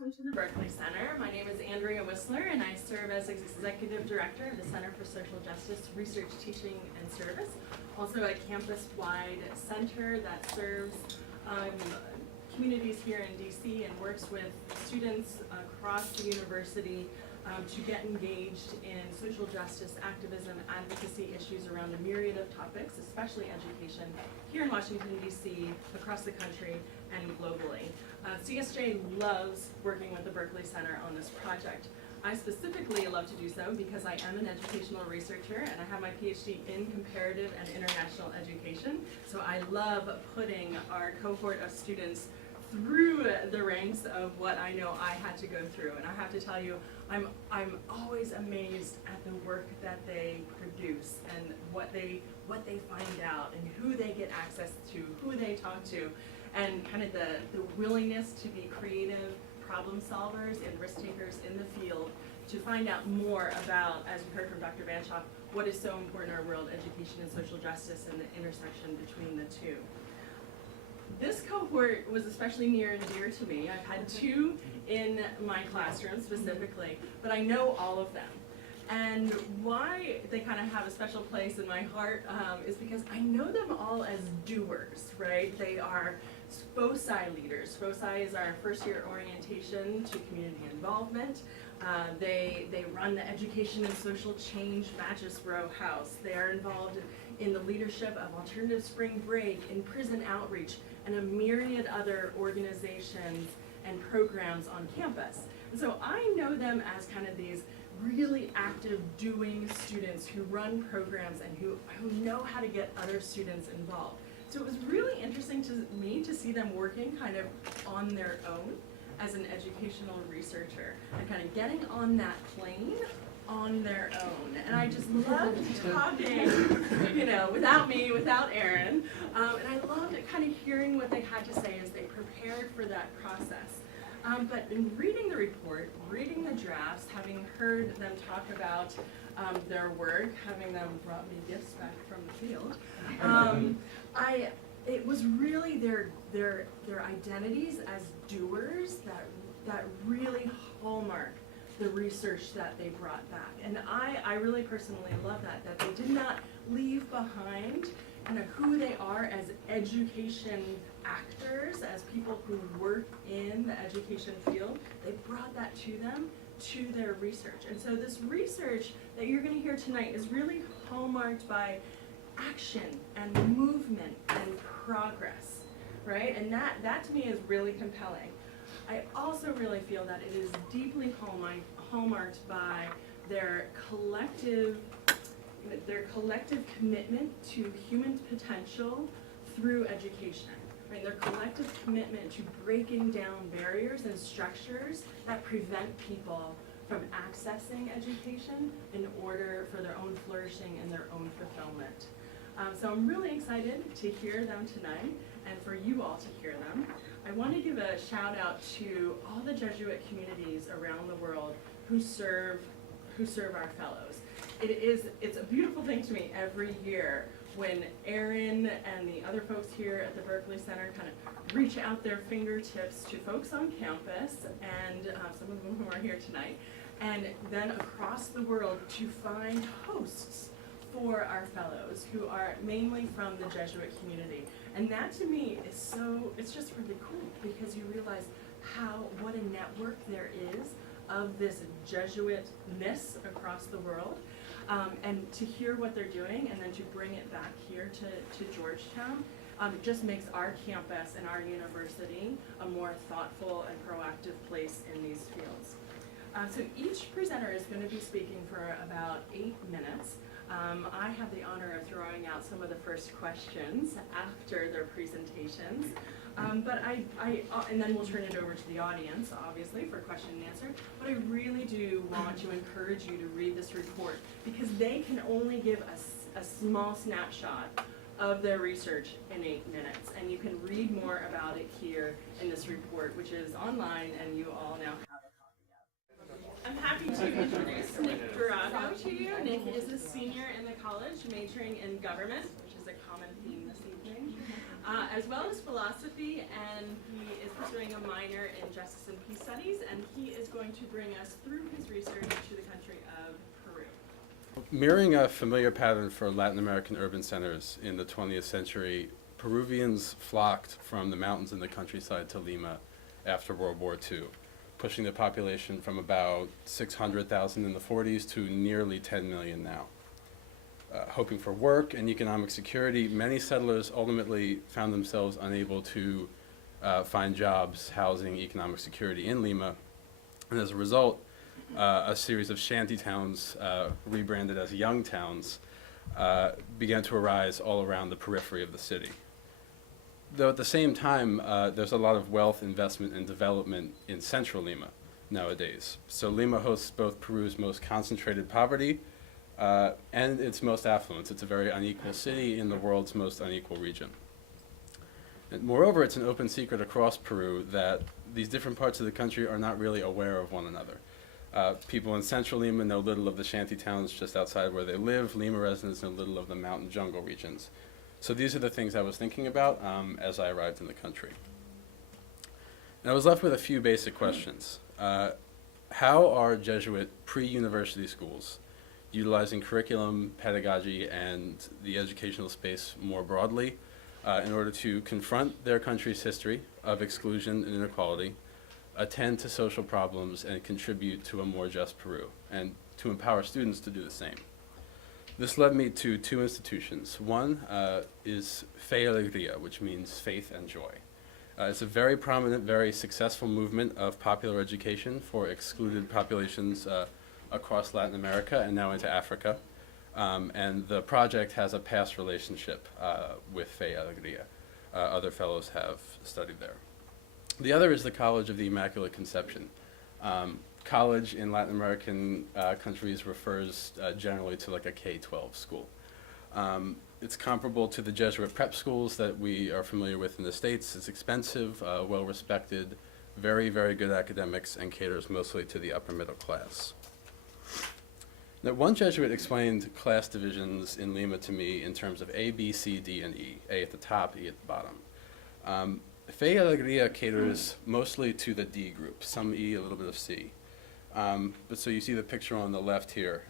Welcome to the Berkeley Center. My name is Andrea Whistler, and I serve as Executive Director of the Center for Social Justice Research, Teaching, and Service, also a campus-wide center that serves communities here in DC and works with students across the university to get engaged in social justice, activism, advocacy issues around a myriad of topics, especially education, here in Washington, DC, across the country, and globally. CSJ loves working with the Berkeley Center on this project. I specifically love to do so because I am an educational researcher and I have my PhD in comparative and international education. So I love putting our cohort of students through the ranks of what I know I had to go through. And I have to tell you, I'm always amazed at the work that they produce and what they find out and who they get access to, who they talk to, and kind of the willingness to be creative problem solvers and risk takers in the field to find out more about, as we heard from Dr. Banshoff, what is so important in our world, education and social justice and the intersection between the two. This cohort was especially near and dear to me. I've had two in my classroom specifically, but I know all of them. And why they kind of have a special place in my heart is because I know them all as doers, right? They are foci leaders. Foci is our first year orientation to community involvement. They run the Education and Social Change Mattress Row House. They are involved in the leadership of Alternative Spring Break, in prison outreach, and a myriad other organizations and programs on campus. And so I know them as kind of these really active doing students who run programs and who know how to get other students involved. So it was really interesting to me to see them working kind of on their own as an educational researcher and kind of getting on that plane on their own. And I just loved talking, without me, without Erin. And I loved kind of hearing what they had to say as they prepared for that process. But in reading the report, reading the drafts, having heard them talk about their work, having them brought me gifts back from the field, it was really their identities as doers that really hallmark the research that they brought back. And I really personally love that they did not leave behind kind of who they are as education actors, as people who work in the education field. They brought that to them, to their research. And so this research that you're going to hear tonight is really hallmarked by action and movement and progress, right? And that to me is really compelling. I also really feel that it is deeply hallmarked by their collective commitment to human potential through education. Right? Their collective commitment to breaking down barriers and structures that prevent people from accessing education in order for their own flourishing and their own fulfillment. So I'm really excited to hear them tonight and for you all to hear them. I want to give a shout out to all the Jesuit communities around the world who serve our fellows. It's a beautiful thing to me every year when Erin and the other folks here at the Berkeley Center kind of reach out their fingertips to folks on campus and some of them who are here tonight, and then across the world to find hosts for our fellows who are mainly from the Jesuit community. And that to me is it's just really cool because you realize what a network there is of this Jesuit-ness across the world. And to hear what they're doing and then to bring it back here to Georgetown just makes our campus and our university a more thoughtful and proactive place in these fields. So each presenter is going to be speaking for about 8 minutes. I have the honor of throwing out some of the first questions after their presentations. And then we'll turn it over to the audience, obviously, for question and answer. But I really do want to encourage you to read this report because they can only give us a small snapshot of their research in 8 minutes. And you can read more about it here in this report, which is online, and you all now have a copy of. I'm happy to introduce Nick Durago to you. Nick is a senior in the college majoring in government, which is a common theme this evening. as well as philosophy, and he is pursuing a minor in justice and peace studies, and he is going to bring us through his research to the country of Peru. Mirroring a familiar pattern for Latin American urban centers in the 20th century, Peruvians flocked from the mountains and the countryside to Lima after World War II, pushing the population from about 600,000 in the 40s to nearly 10 million now. Hoping for work and economic security, many settlers ultimately found themselves unable to find jobs, housing, economic security in Lima, and as a result, a series of shanty towns, rebranded as young towns, began to arise all around the periphery of the city. Though at the same time, there's a lot of wealth, investment, and development in central Lima nowadays. So Lima hosts both Peru's most concentrated poverty and its most affluence. It's a very unequal city in the world's most unequal region. And moreover, it's an open secret across Peru that these different parts of the country are not really aware of one another. People in central Lima know little of the shanty towns just outside where they live. Lima residents know little of the mountain jungle regions. So these are the things I was thinking about as I arrived in the country. And I was left with a few basic questions. How are Jesuit pre-university schools utilizing curriculum, pedagogy, and the educational space more broadly in order to confront their country's history of exclusion and inequality, attend to social problems, and contribute to a more just Peru, and to empower students to do the same? This led me to two institutions. One is Fe y Alegría, which means faith and joy. It's a very prominent, very successful movement of popular education for excluded populations across Latin America and now into Africa. And the project has a past relationship with Fe y Alegría. Other fellows have studied there. The other is the College of the Immaculate Conception. College in Latin American countries refers generally to like a K-12 school. It's comparable to the Jesuit prep schools that we are familiar with in the States. It's expensive, well-respected, very, very good academics, and caters mostly to the upper middle class. Now, one Jesuit explained class divisions in Lima to me in terms of A, B, C, D, and E. A at the top, E at the bottom. Fe y Alegría caters mostly to the D group, some E, a little bit of C. But so you see the picture on the left here.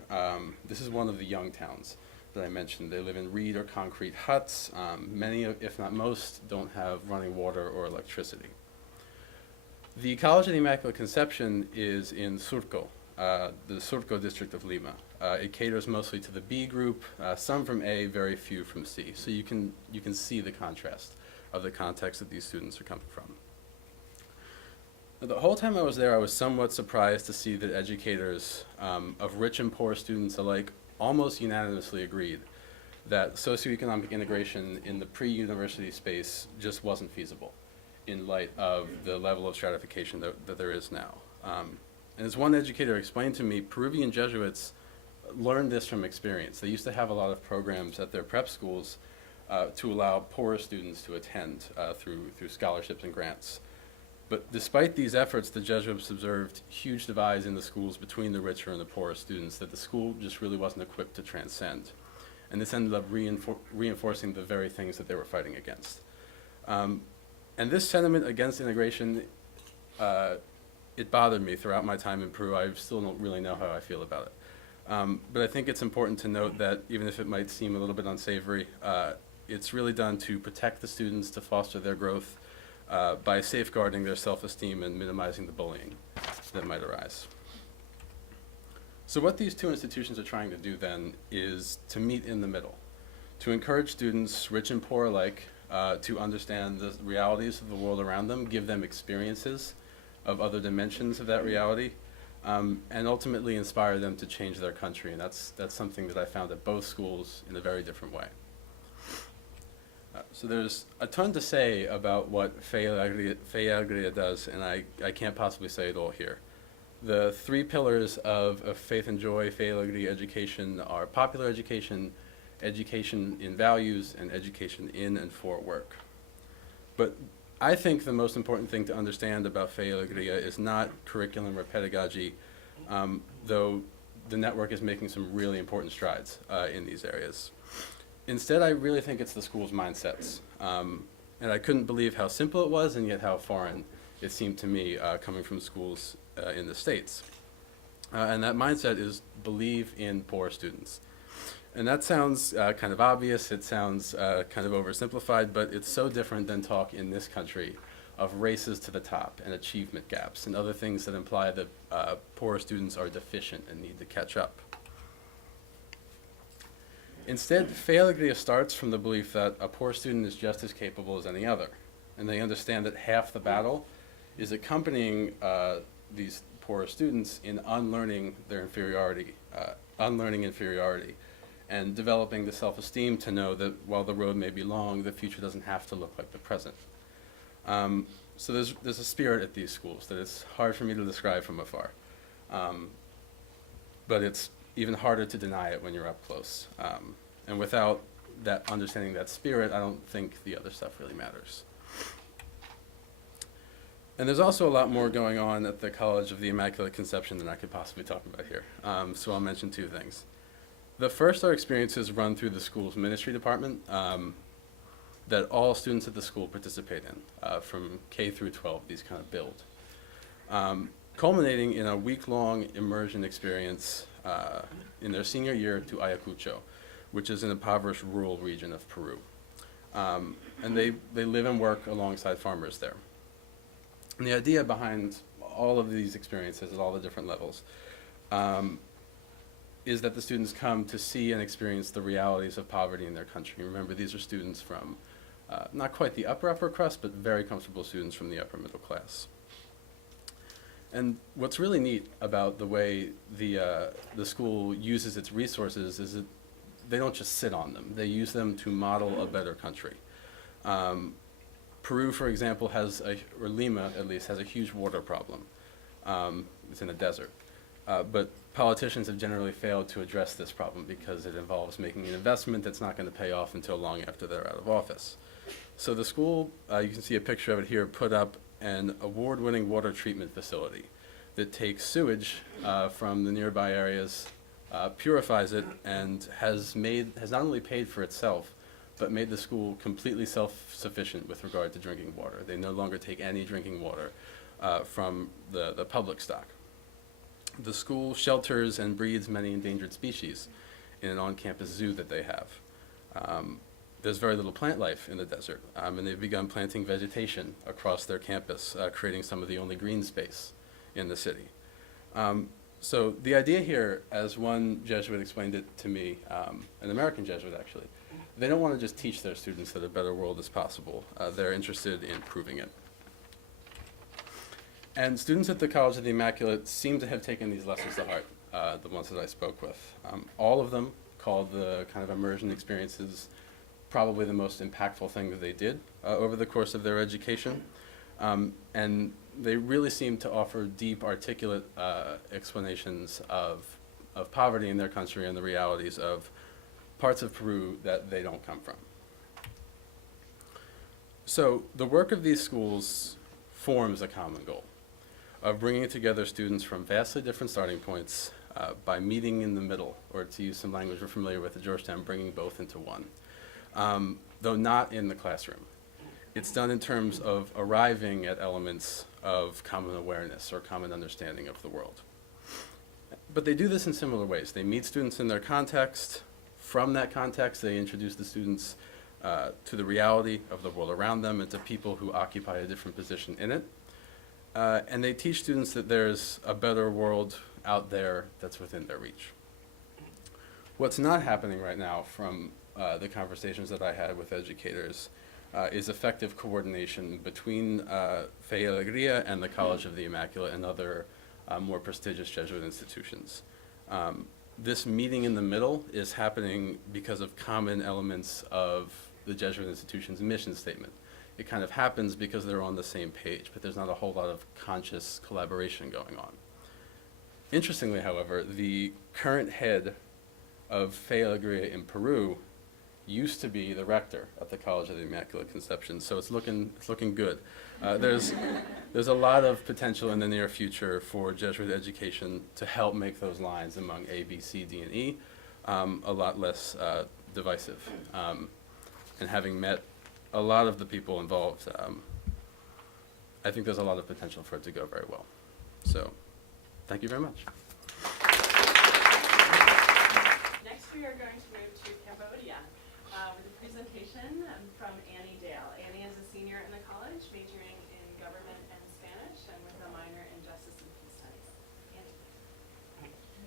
This is one of the young towns that I mentioned. They live in reed or concrete huts. Many, if not most, don't have running water or electricity. The College of the Immaculate Conception is in Surco, the Surco district of Lima. It caters mostly to the B group, some from A, very few from C. So you can see the contrast of the context that these students are coming from. Now, the whole time I was there, I was somewhat surprised to see that educators of rich and poor students alike almost unanimously agreed that socioeconomic integration in the pre-university space just wasn't feasible in light of the level of stratification that there is now. And as one educator explained to me, Peruvian Jesuits learned this from experience. They used to have a lot of programs at their prep schools to allow poorer students to attend through scholarships and grants. But despite these efforts, the Jesuits observed huge divides in the schools between the richer and the poorer students that the school just really wasn't equipped to transcend. And this ended up reinforcing the very things that they were fighting against. And this sentiment against integration, it bothered me throughout my time in Peru. I still don't really know how I feel about it. But I think it's important to note that even if it might seem a little bit unsavory, it's really done to protect the students, to foster their growth, by safeguarding their self-esteem and minimizing the bullying that might arise. So what these two institutions are trying to do then is to meet in the middle, to encourage students, rich and poor alike, to understand the realities of the world around them, give them experiences of other dimensions of that reality, and ultimately inspire them to change their country. And that's something that I found at both schools in a very different way. So there's a ton to say about what Fe y Alegría does, and I can't possibly say it all here. The three pillars of faith and joy, Fe y Alegría education are popular education, education in values, and education in and for work. But I think the most important thing to understand about Fe y Alegría is not curriculum or pedagogy, though the network is making some really important strides in these areas. Instead, I really think it's the school's mindsets. And I couldn't believe how simple it was and yet how foreign it seemed to me coming from schools in the States. And that mindset is believe in poor students. And that sounds kind of obvious, it sounds kind of oversimplified, but it's so different than talk in this country of races to the top and achievement gaps and other things that imply that poor students are deficient and need to catch up. Instead, Fe Alegria starts from the belief that a poor student is just as capable as any other, and they understand that half the battle is accompanying these poor students in unlearning their inferiority, and developing the self-esteem to know that while the road may be long, the future doesn't have to look like the present. So there's a spirit at these schools that it's hard for me to describe from afar, but it's even harder to deny it when you're up close. And without that understanding that spirit, I don't think the other stuff really matters. And there's also a lot more going on at the College of the Immaculate Conception than I could possibly talk about here. So I'll mention two things. The first are experiences run through the school's ministry department that all students at the school participate in, from K through 12, these kind of build. Culminating in a week-long immersion experience in their senior year to Ayacucho, which is an impoverished rural region of Peru. And they live and work alongside farmers there. And the idea behind all of these experiences at all the different levels is that the students come to see and experience the realities of poverty in their country. Remember, these are students from not quite the upper crust, but very comfortable students from the upper middle class. And what's really neat about the way the school uses its resources is that they don't just sit on them. They use them to model a better country. Peru, for example, or Lima at least, has a huge water problem. It's in a desert. But politicians have generally failed to address this problem because it involves making an investment that's not going to pay off until long after they're out of office. So the school, you can see a picture of it here, put up an award-winning water treatment facility that takes sewage from the nearby areas, purifies it, and has not only paid for itself, but made the school completely self-sufficient with regard to drinking water. They no longer take any drinking water from the public stock. The school shelters and breeds many endangered species in an on-campus zoo that they have. There's very little plant life in the desert, and they've begun planting vegetation across their campus, creating some of the only green space in the city. So the idea here, as one Jesuit explained it to me, an American Jesuit actually, they don't want to just teach their students that a better world is possible. They're interested in proving it. And students at the College of the Immaculate seem to have taken these lessons to heart, the ones that I spoke with. All of them called the kind of immersion experiences probably the most impactful thing that they did over the course of their education. And they really seem to offer deep, articulate explanations of poverty in their country and the realities of parts of Peru that they don't come from. So the work of these schools forms a common goal of bringing together students from vastly different starting points by meeting in the middle, or to use some language we're familiar with at Georgetown, bringing both into one, though not in the classroom. It's done in terms of arriving at elements of common awareness or common understanding of the world. But they do this in similar ways. They meet students in their context. From that context, they introduce the students to the reality of the world around them and to people who occupy a different position in it. And they teach students that there's a better world out there that's within their reach. What's not happening right now from the conversations that I had with educators is effective coordination between Fe Alegria and the College of the Immaculate and other more prestigious Jesuit institutions. This meeting in the middle is happening because of common elements of the Jesuit institution's mission statement. It kind of happens because they're on the same page, but there's not a whole lot of conscious collaboration going on. Interestingly, however, the current head of Fe Alegria in Peru used to be the rector at the College of the Immaculate Conception, so it's looking good. There's a lot of potential in the near future for Jesuit education to help make those lines among A, B, C, D, and E a lot less divisive. And having met a lot of the people involved, I think there's a lot of potential for it to go very well. So, thank you very much. Next, we are going to move to Cambodia with a presentation from Annie Dale. Annie is a senior in the college, majoring in government and Spanish, and with a minor in justice and peace studies.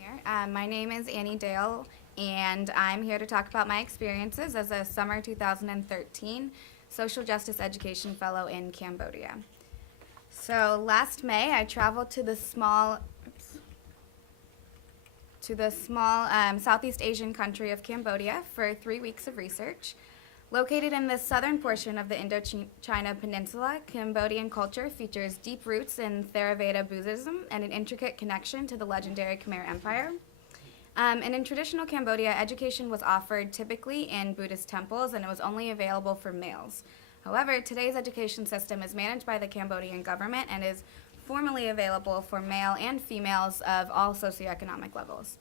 Annie. My name is Annie Dale, and I'm here to talk about my experiences as a summer 2013 Social Justice Education Fellow in Cambodia. So last May, I traveled to the small Southeast Asian country of Cambodia for 3 weeks of research. Located in the southern portion of the Indochina Peninsula, Cambodian culture features deep roots in Theravada Buddhism and an intricate connection to the legendary Khmer Empire. And in traditional Cambodia, education was offered typically in Buddhist temples, and it was only available for males. However, today's education system is managed by the Cambodian government and is formally available for male and females of all socioeconomic levels.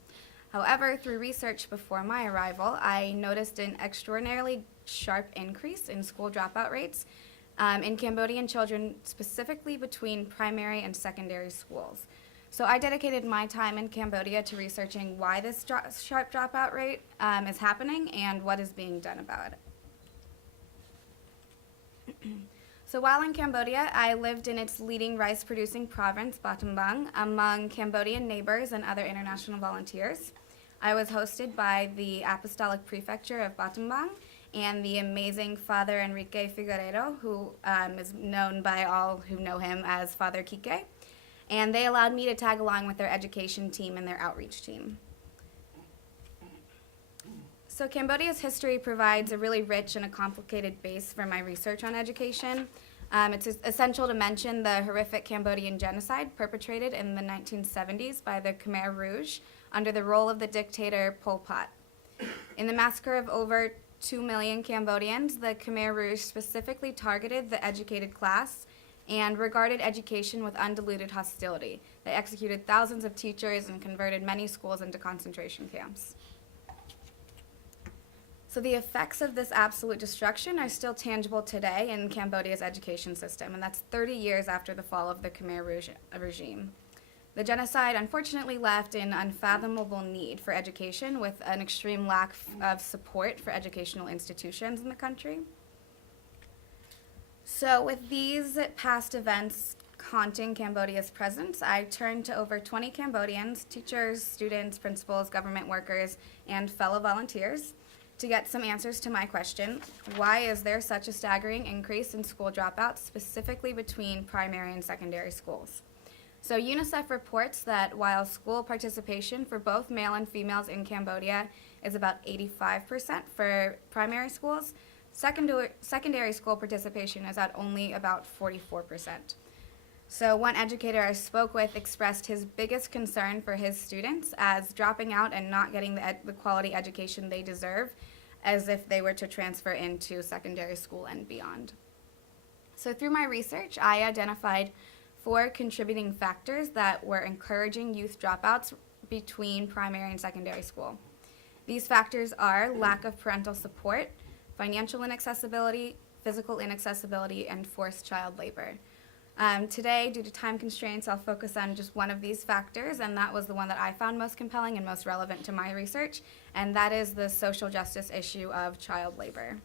However, through research before my arrival, I noticed an extraordinarily sharp increase in school dropout rates in Cambodian children, specifically between primary and secondary schools. So I dedicated my time in Cambodia to researching why this sharp dropout rate is happening and what is being done about it. So while in Cambodia, I lived in its leading rice-producing province, Battambang, among Cambodian neighbors and other international volunteers. I was hosted by the Apostolic Prefecture of Battambang and the amazing Father Enrique Figueiredo, who is known by all who know him as Father Kike. And they allowed me to tag along with their education team and their outreach team. So Cambodia's history provides a really rich and a complicated base for my research on education. It's essential to mention the horrific Cambodian genocide perpetrated in the 1970s by the Khmer Rouge under the rule of the dictator Pol Pot. In the massacre of over 2 million Cambodians, the Khmer Rouge specifically targeted the educated class and regarded education with undiluted hostility. They executed thousands of teachers and converted many schools into concentration camps. So the effects of this absolute destruction are still tangible today in Cambodia's education system, and that's 30 years after the fall of the Khmer Rouge regime. The genocide unfortunately left an unfathomable need for education with an extreme lack of support for educational institutions in the country. So with these past events haunting Cambodia's presence, I turned to over 20 Cambodians, teachers, students, principals, government workers, and fellow volunteers to get some answers to my question: why is there such a staggering increase in school dropouts, specifically between primary and secondary schools? So UNICEF reports that while school participation for both male and females in Cambodia is about 85% for primary schools, secondary school participation is at only about 44%. So one educator I spoke with expressed his biggest concern for his students as dropping out and not getting the quality education they deserve, as if they were to transfer into secondary school and beyond. So through my research, I identified 4 contributing factors that were encouraging youth dropouts between primary and secondary school. These factors are lack of parental support, financial inaccessibility, physical inaccessibility, and forced child labor. Today, due to time constraints, I'll focus on just one of these factors, and that was the one that I found most compelling and most relevant to my research, and that is the social justice issue of child labor.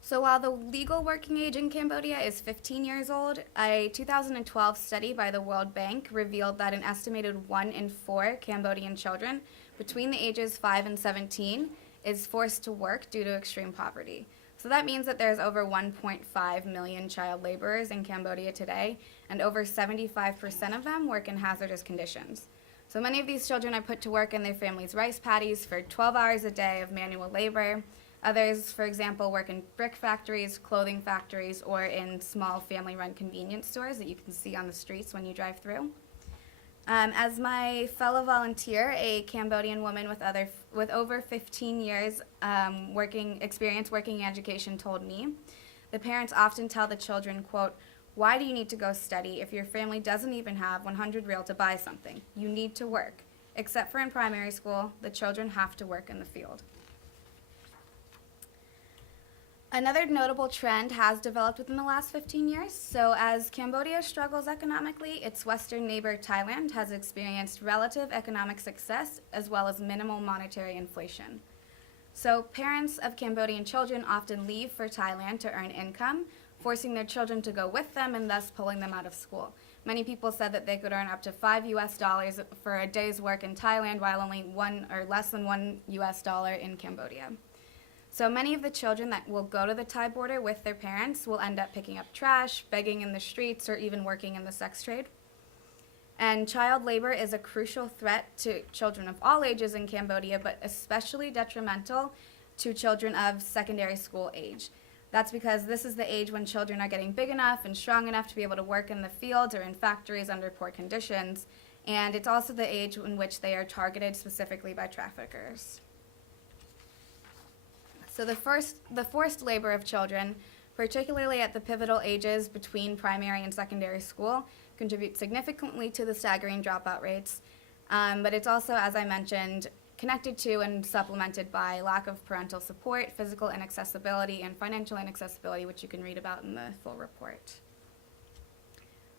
So while the legal working age in Cambodia is 15 years old, a 2012 study by the World Bank revealed that an estimated 1 in 4 Cambodian children between the ages 5 and 17 is forced to work due to extreme poverty. So that means that there's over 1.5 million child laborers in Cambodia today, and over 75% of them work in hazardous conditions. So many of these children are put to work in their families' rice paddies for 12 hours a day of manual labor. Others, for example, work in brick factories, clothing factories, or in small family-run convenience stores that you can see on the streets when you drive through. As my fellow volunteer, a Cambodian woman with over 15 years experience working in education told me, the parents often tell the children, quote, "Why do you need to go study if your family doesn't even have 100 real to buy something? You need to work. Except for in primary school, the children have to work in the field." Another notable trend has developed within the last 15 years. So as Cambodia struggles economically, its western neighbor Thailand has experienced relative economic success as well as minimal monetary inflation. So parents of Cambodian children often leave for Thailand to earn income, forcing their children to go with them and thus pulling them out of school. Many people said that they could earn up to $5 for a day's work in Thailand while only less than $1 in Cambodia. So many of the children that will go to the Thai border with their parents will end up picking up trash, begging in the streets, or even working in the sex trade. And child labor is a crucial threat to children of all ages in Cambodia, but especially detrimental to children of secondary school age. That's because this is the age when children are getting big enough and strong enough to be able to work in the fields or in factories under poor conditions. And it's also the age in which they are targeted specifically by traffickers. So the forced labor of children, particularly at the pivotal ages between primary and secondary school, contributes significantly to the staggering dropout rates. But it's also, as I mentioned, connected to and supplemented by lack of parental support, physical inaccessibility, and financial inaccessibility, which you can read about in the full report.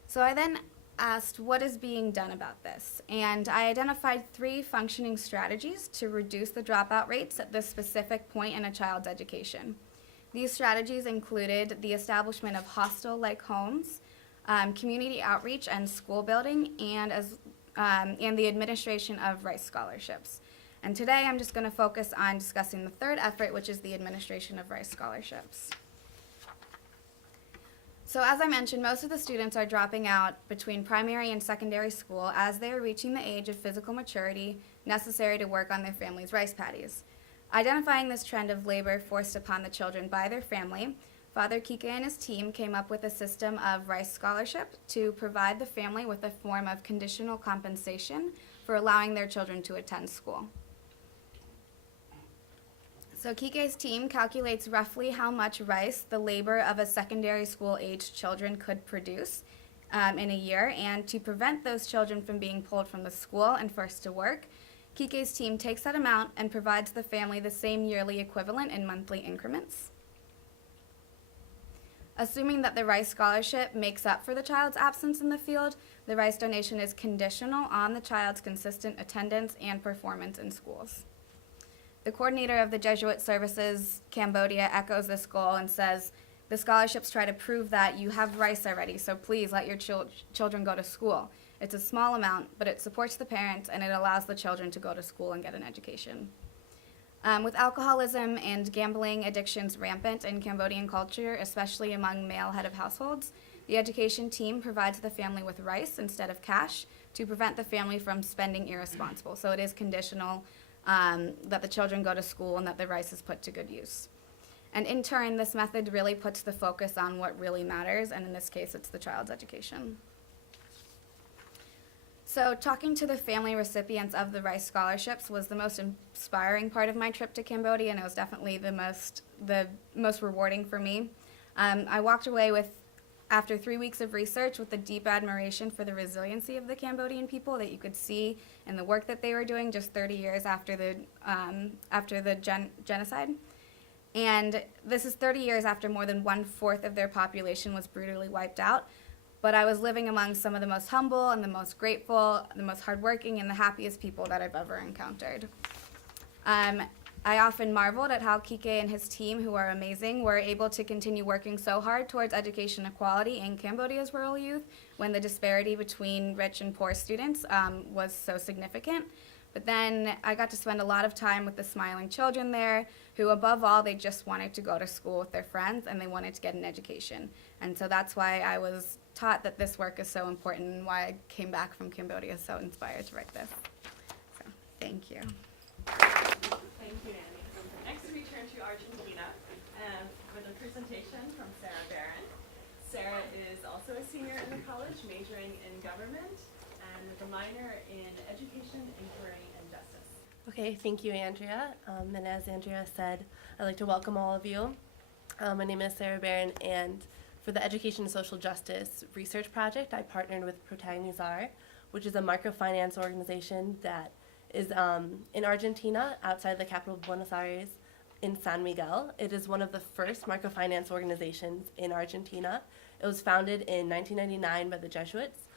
So I then asked, what is being done about this? And I identified 3 functioning strategies to reduce the dropout rates at this specific point in a child's education. These strategies included the establishment of hostel-like homes, community outreach and school building, and the administration of rice scholarships. And today I'm just going to focus on discussing the third effort, which is the administration of rice scholarships. So as I mentioned, most of the students are dropping out between primary and secondary school as they are reaching the age of physical maturity necessary to work on their family's rice paddies. Identifying this trend of labor forced upon the children by their family, Father Kike and his team came up with a system of rice scholarship to provide the family with a form of conditional compensation for allowing their children to attend school. So Kike's team calculates roughly how much rice the labor of a secondary school-aged children could produce in a year, and to prevent those children from being pulled from the school and forced to work, Kike's team takes that amount and provides the family the same yearly equivalent in monthly increments. Assuming that the rice scholarship makes up for the child's absence in the field, the rice donation is conditional on the child's consistent attendance and performance in schools. The coordinator of the Jesuit Services Cambodia echoes this goal and says, the scholarships try to prove that you have rice already, so please let your children go to school. It's a small amount, but it supports the parents and it allows the children to go to school and get an education. With alcoholism and gambling addictions rampant in Cambodian culture, especially among male head of households, the education team provides the family with rice instead of cash to prevent the family from spending irresponsible. So it is conditional that the children go to school and that the rice is put to good use. And in turn, this method really puts the focus on what really matters, and in this case, it's the child's education. So talking to the family recipients of the rice scholarships was the most inspiring part of my trip to Cambodia, and it was definitely the most rewarding for me. I walked away after 3 weeks of research with a deep admiration for the resiliency of the Cambodian people that you could see in the work that they were doing just 30 years after the genocide. And this is 30 years after more than 1/4 of their population was brutally wiped out. But I was living among some of the most humble and the most grateful, the most hardworking, and the happiest people that I've ever encountered. I often marveled at how Kike and his team, who are amazing, were able to continue working so hard towards education equality in Cambodia's rural youth when the disparity between rich and poor students was so significant. But then I got to spend a lot of time with the smiling children there, who above all, they just wanted to go to school with their friends and they wanted to get an education. And so that's why I was taught that this work is so important and why I came back from Cambodia so inspired to write this. So, thank you. Thank you, Annie. Next, we turn to Argentina with a presentation from Sarah Barron. Sarah is also a senior in the college, majoring in government and with a minor in education, inquiry, and justice. Okay, thank you, Andrea. And as Andrea said, I'd like to welcome all of you. My name is Sarah Barron, and for the Education and Social Justice Research Project, I partnered with Protagonizar, which is a microfinance organization that is in Argentina, outside the capital of Buenos Aires, in San Miguel. It is one of the first microfinance organizations in Argentina. It was founded in 1999 by the Jesuits.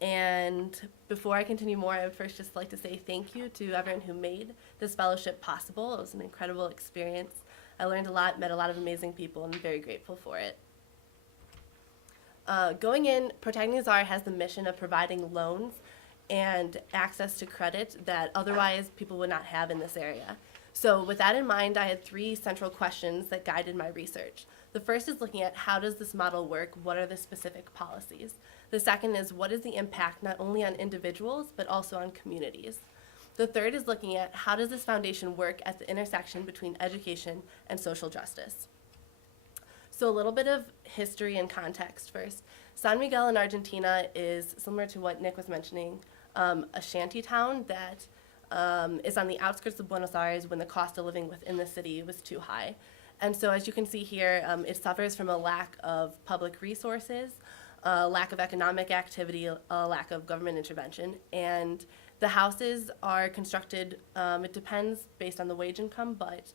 And before I continue more, I would first just like to say thank you to everyone who made this fellowship possible. It was an incredible experience. I learned a lot, met a lot of amazing people, and I'm very grateful for it. Going in, Protagonizar has the mission of providing loans and access to credit that otherwise people would not have in this area. So with that in mind, I had 3 central questions that guided my research. The first is looking at how does this model work? What are the specific policies? The second is what is the impact not only on individuals, but also on communities? The third is looking at how does this foundation work at the intersection between education and social justice? So a little bit of history and context first. San Miguel in Argentina is similar to what Nick was mentioning, a shanty town that is on the outskirts of Buenos Aires when the cost of living within the city was too high. And so as you can see here, it suffers from a lack of public resources, a lack of economic activity, a lack of government intervention. And the houses are constructed, it depends based on the wage income, but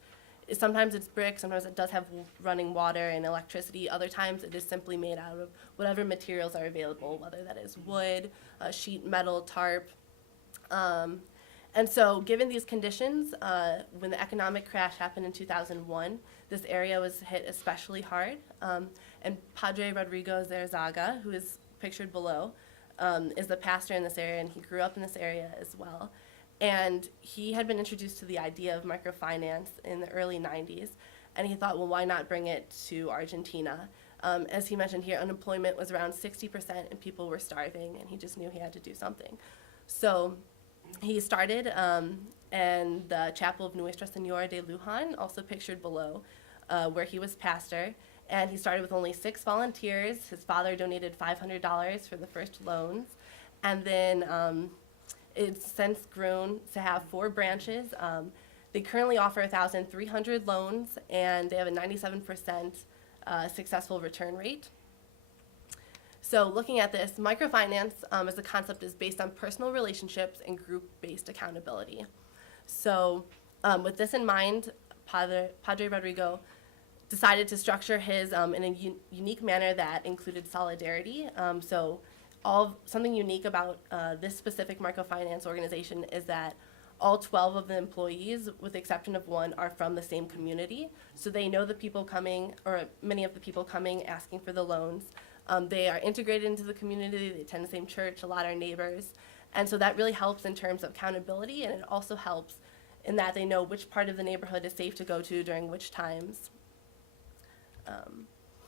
sometimes it's brick, sometimes it does have running water and electricity. Other times it is simply made out of whatever materials are available, whether that is wood, sheet metal, tarp. And so given these conditions, when the economic crash happened in 2001, this area was hit especially hard. And Padre Rodrigo Zerzaga, who is pictured below, is the pastor in this area, and he grew up in this area as well. And he had been introduced to the idea of microfinance in the early 90s, and he thought, well, why not bring it to Argentina? As he mentioned here, unemployment was around 60% and people were starving, and he just knew he had to do something. So he started in the chapel of Nuestra Senora de Luján, also pictured below, where he was pastor. And he started with only 6 volunteers. His father donated $500 for the first loans. And then it's since grown to have 4 branches. They currently offer 1,300 loans, and they have a 97% successful return rate. So looking at this, microfinance as a concept is based on personal relationships and group-based accountability. So with this in mind, Padre Rodrigo decided to structure his in a unique manner that included solidarity. Something unique about this specific microfinance organization is that all 12 of the employees, with the exception of 1, are from the same community. So they know the people coming, or many of the people coming asking for the loans. They are integrated into the community, they attend the same church, a lot are neighbors. And so that really helps in terms of accountability, and it also helps in that they know which part of the neighborhood is safe to go to during which times.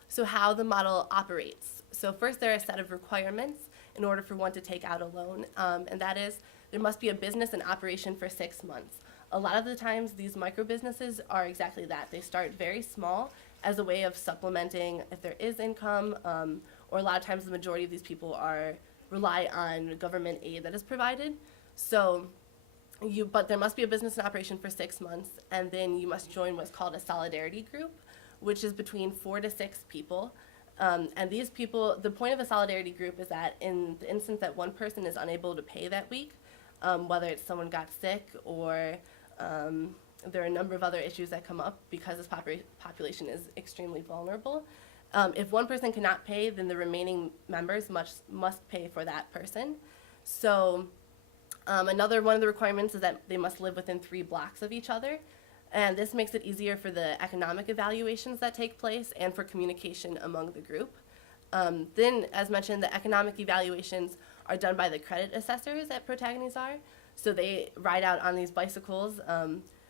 So how the model operates. So first there are a set of requirements in order for one to take out a loan, and that is there must be a business in operation for 6 months. A lot of the times these micro businesses are exactly that. They start very small as a way of supplementing if there is income, or a lot of times the majority of these people rely on government aid that is provided. But there must be a business in operation for 6 months, and then you must join what's called a solidarity group, which is between 4 to 6 people. And these people, the point of a solidarity group is that in the instance that one person is unable to pay that week, whether it's someone got sick or there are a number of other issues that come up because this population is extremely vulnerable. If one person cannot pay, then the remaining members must pay for that person. So another one of the requirements is that they must live within 3 blocks of each other. And this makes it easier for the economic evaluations that take place and for communication among the group. Then, as mentioned, the economic evaluations are done by the credit assessors at Protagonizar. So they ride out on these bicycles,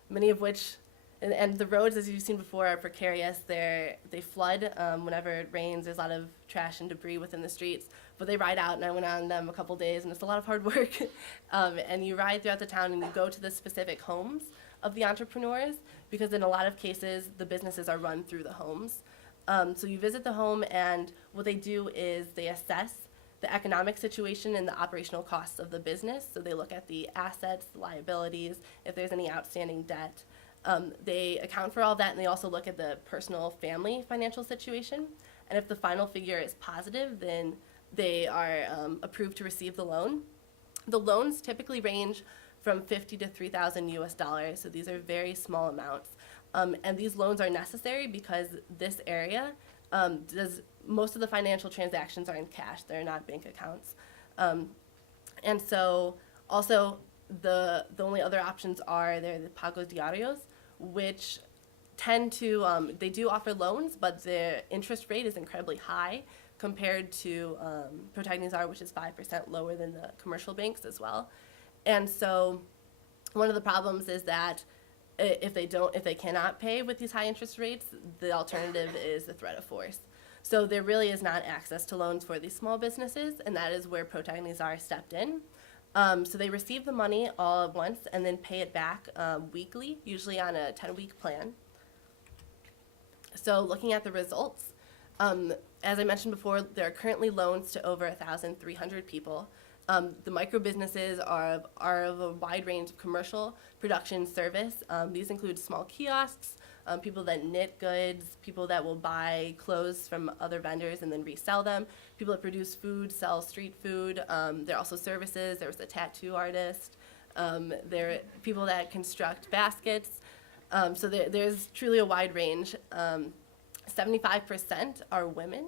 many of which, and the roads, as you've seen before, are precarious. They flood whenever it rains. There's a lot of trash and debris within the streets. But they ride out, and I went on them a couple days, and it's a lot of hard work. And you ride throughout the town, and you go to the specific homes of the entrepreneurs, because in a lot of cases, the businesses are run through the homes. So you visit the home, and what they do is they assess the economic situation and the operational costs of the business. So they look at the assets, the liabilities, if there's any outstanding debt. They account for all that, and they also look at the personal family financial situation. And if the final figure is positive, then they are approved to receive the loan. The loans typically range from 50 to 3,000 US dollars. So these are very small amounts. And these loans are necessary because this area does most of the financial transactions are in cash. They're not bank accounts. And so also the only other options are the pagos diarios, which tend to, they do offer loans, but the interest rate is incredibly high compared to Protagonizar, which is 5% lower than the commercial banks as well. And so one of the problems is that if they cannot pay with these high interest rates, the alternative is the threat of force. So there really is not access to loans for these small businesses, and that is where Protagonizar stepped in. So they receive the money all at once and then pay it back weekly, usually on a 10-week plan. So looking at the results, as I mentioned before, there are currently loans to over 1,300 people. The micro businesses are of a wide range of commercial, production, service. These include small kiosks, people that knit goods, people that will buy clothes from other vendors and then resell them, people that produce food, sell street food. There are also services. There's a tattoo artist. There are people that construct baskets. So there's truly a wide range. 75% are women.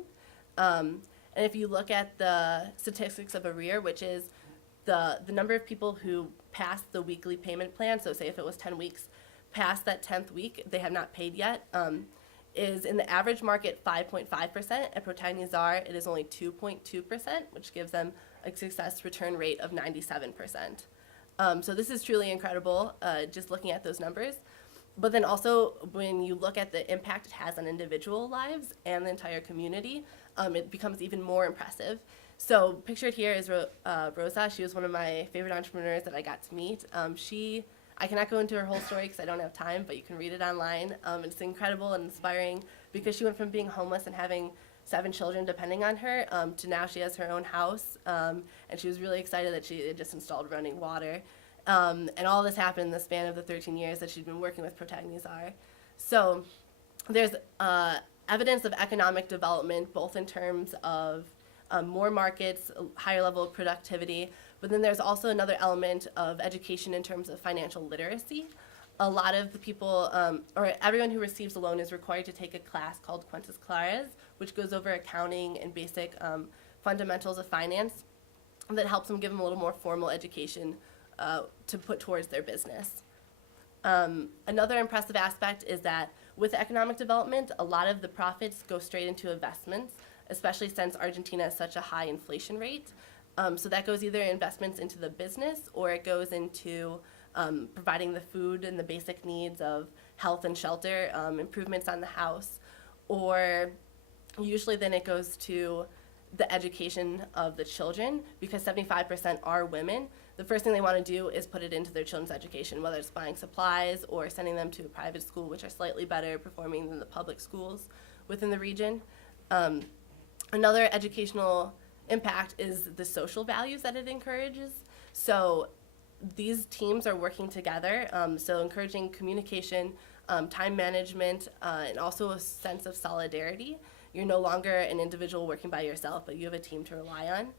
And if you look at the statistics of arrear, which is the number of people who pass the weekly payment plan, so say if it was 10 weeks, past that 10th week, they have not paid yet, is in the average market 5.5%. At Protagonizar, it is only 2.2%, which gives them a success return rate of 97%. So this is truly incredible, just looking at those numbers. But then also, when you look at the impact it has on individual lives and the entire community, it becomes even more impressive. So pictured here is Rosa. She was one of my favorite entrepreneurs that I got to meet. I cannot go into her whole story because I don't have time, but you can read it online. It's incredible and inspiring because she went from being homeless and having 7 children depending on her to now she has her own house. And she was really excited that she had just installed running water. And all this happened in the span of the 13 years that she'd been working with Protagonizar. So there's evidence of economic development, both in terms of more markets, a higher level of productivity, but then there's also another element of education in terms of financial literacy. A lot of the people, or everyone who receives a loan is required to take a class called Cuentas Claras, which goes over accounting and basic fundamentals of finance that helps them give them a little more formal education to put towards their business. Another impressive aspect is that with economic development, a lot of the profits go straight into investments, especially since Argentina has such a high inflation rate. So that goes either investments into the business or it goes into providing the food and the basic needs of health and shelter, improvements on the house, or usually then it goes to the education of the children because 75% are women. The first thing they want to do is put it into their children's education, whether it's buying supplies or sending them to a private school, which are slightly better performing than the public schools within the region. Another educational impact is the social values that it encourages. So these teams are working together, so encouraging communication, time management, and also a sense of solidarity. You're no longer an individual working by yourself, but you have a team to rely on.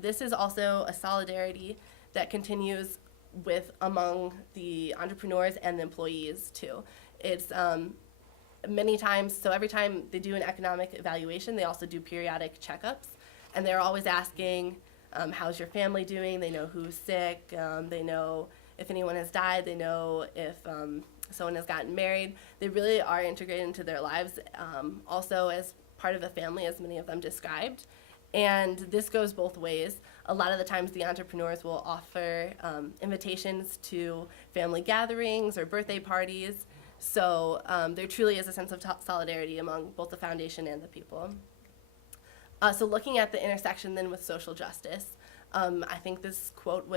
This is also a solidarity that continues among the entrepreneurs and the employees too. It's many times, so every time they do an economic evaluation, they also do periodic checkups, and they're always asking, how's your family doing? They know who's sick, they know if anyone has died, they know if someone has gotten married. They really are integrated into their lives, also as part of a family, as many of them described. And this goes both ways. A lot of the times the entrepreneurs will offer invitations to family gatherings or birthday parties. So there truly is a sense of solidarity among both the foundation and the people. So looking at the intersection then with social justice, I think this quote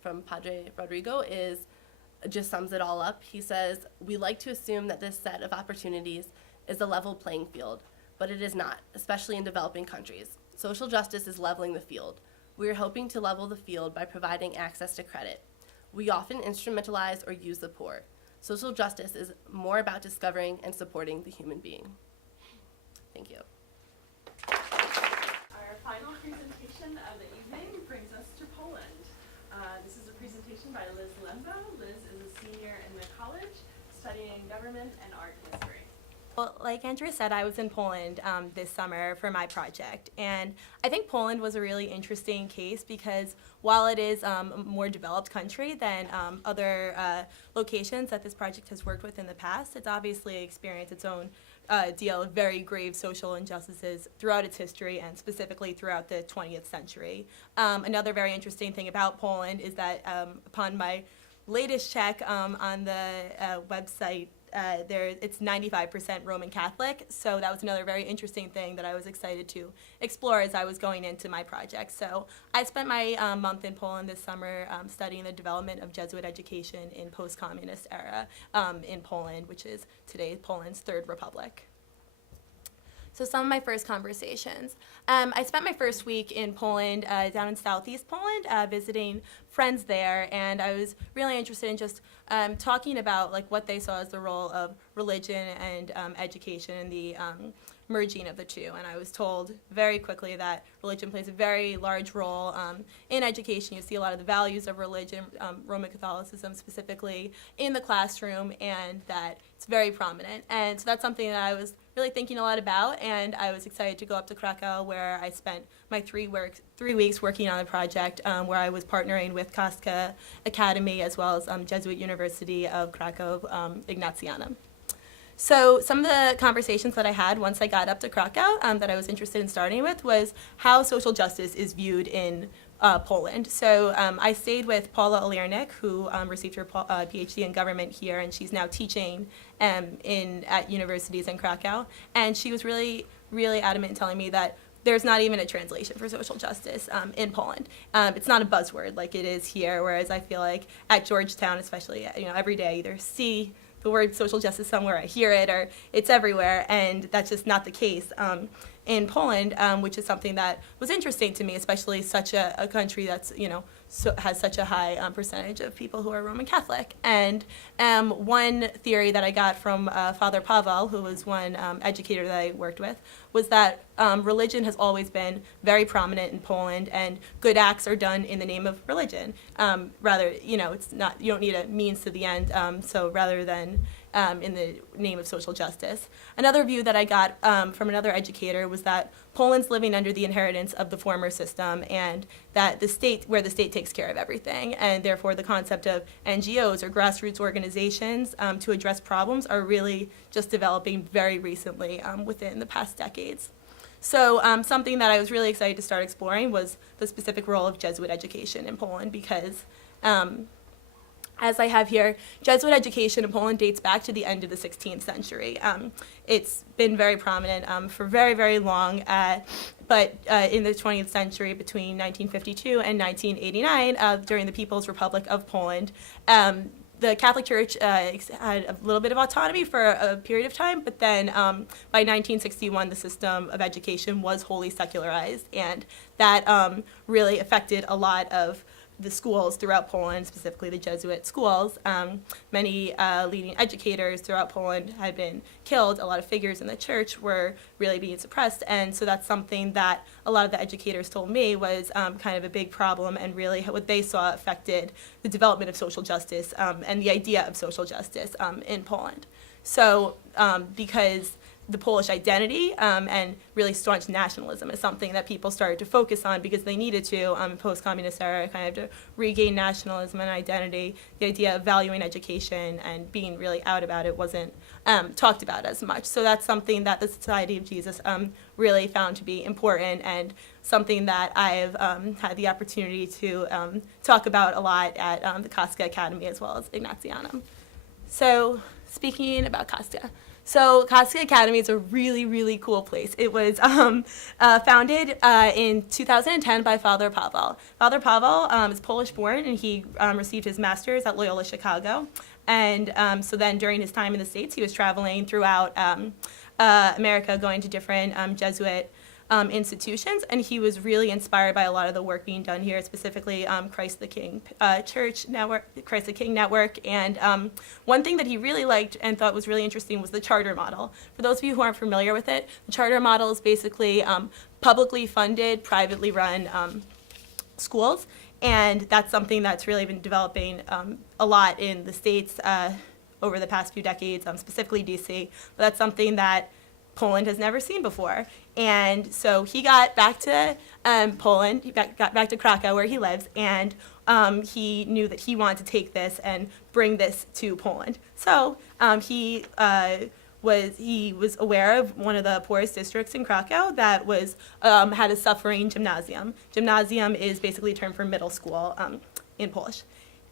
from Padre Rodrigo just sums it all up. He says, "We like to assume that this set of opportunities is a level playing field, but it is not, especially in developing countries. Social justice is leveling the field. We are hoping to level the field by providing access to credit. We often instrumentalize or use the poor. Social justice is more about discovering and supporting the human being." Thank you. Our final presentation of the evening brings us to Poland. This is a presentation by Liz Lembo. Liz is a senior in the college studying government and art history. Well, like Andrea said, I was in Poland this summer for my project, and I think Poland was a really interesting case because while it is a more developed country than other locations that this project has worked with in the past, it's obviously experienced its own deal of very grave social injustices throughout its history and specifically throughout the 20th century. Another very interesting thing about Poland is that upon my latest check on the website, it's 95% Roman Catholic, so that was another very interesting thing that I was excited to explore as I was going into my project. So I spent my month in Poland this summer studying the development of Jesuit education in post-communist era in Poland, which is today Poland's third republic. So some of my first conversations. I spent my first week in Poland, down in southeast Poland, visiting friends there, and I was really interested in just talking about like what they saw as the role of religion and education and the merging of the two. And I was told very quickly that religion plays a very large role in education. You see a lot of the values of religion, Roman Catholicism specifically, in the classroom, and that it's very prominent. And so that's something that I was really thinking a lot about, and I was excited to go up to Krakow, where I spent my 3 weeks working on the project, where I was partnering with Kostka Academy as well as Jesuit University of Krakow, Ignatianum. So some of the conversations that I had once I got up to Krakow that I was interested in starting with was how social justice is viewed in Poland. So I stayed with Paula Oliernik, who received her PhD in government here, and she's now teaching at universities in Krakow. And she was really, really adamant in telling me that there's not even a translation for social justice in Poland. It's not a buzzword like it is here, whereas I feel like at Georgetown, especially, every day I either see the word social justice somewhere, I hear it, or it's everywhere, and that's just not the case in Poland, which is something that was interesting to me, especially such a country that's, has such a high percentage of people who are Roman Catholic. And one theory that I got from Father Pavel, who was one educator that I worked with, was that religion has always been very prominent in Poland, and good acts are done in the name of religion. Rather, it's not, you don't need a means to the end, so rather than in the name of social justice. Another view that I got from another educator was that Poland's living under the inheritance of the former system, and that the state takes care of everything, and therefore the concept of NGOs or grassroots organizations to address problems are really just developing very recently within the past decades. So something that I was really excited to start exploring was the specific role of Jesuit education in Poland, because as I have here, Jesuit education in Poland dates back to the end of the 16th century. It's been very prominent for very, very long, but in the 20th century, between 1952 and 1989, during the People's Republic of Poland, the Catholic Church had a little bit of autonomy for a period of time, but then by 1961, the system of education was wholly secularized, and that really affected a lot of the schools throughout Poland, specifically the Jesuit schools. Many leading educators throughout Poland had been killed. A lot of figures in the church were really being suppressed, and so that's something that a lot of the educators told me was kind of a big problem, and really what they saw affected the development of social justice and the idea of social justice in Poland. So because the Polish identity and really staunch nationalism is something that people started to focus on because they needed to in post-communist era, kind of to regain nationalism and identity. The idea of valuing education and being really out about it wasn't talked about as much. So that's something that the Society of Jesus really found to be important, and something that I've had the opportunity to talk about a lot at the Kostka Academy as well as Ignatianum. So speaking about Kostka. So Kostka Academy is a really, really cool place. It was founded in 2010 by Father Pavel. Father Pavel is Polish-born, and he received his master's at Loyola Chicago. And so then during his time in the States, he was traveling throughout America, going to different Jesuit institutions, and he was really inspired by a lot of the work being done here, specifically Christ the King Church Network, Christ the King Network, and one thing that he really liked and thought was really interesting was the charter model. For those of you who aren't familiar with it, the charter model is basically publicly funded, privately run schools, And that's something that's really been developing a lot in the States over the past few decades, specifically DC. But that's something that Poland has never seen before. And so he got back to Poland, got back to Krakow where he lives, and he knew that he wanted to take this and bring this to Poland. So he was aware of one of the poorest districts in Krakow that was had a suffering gymnasium. Gymnasium is basically a term for middle school in Polish.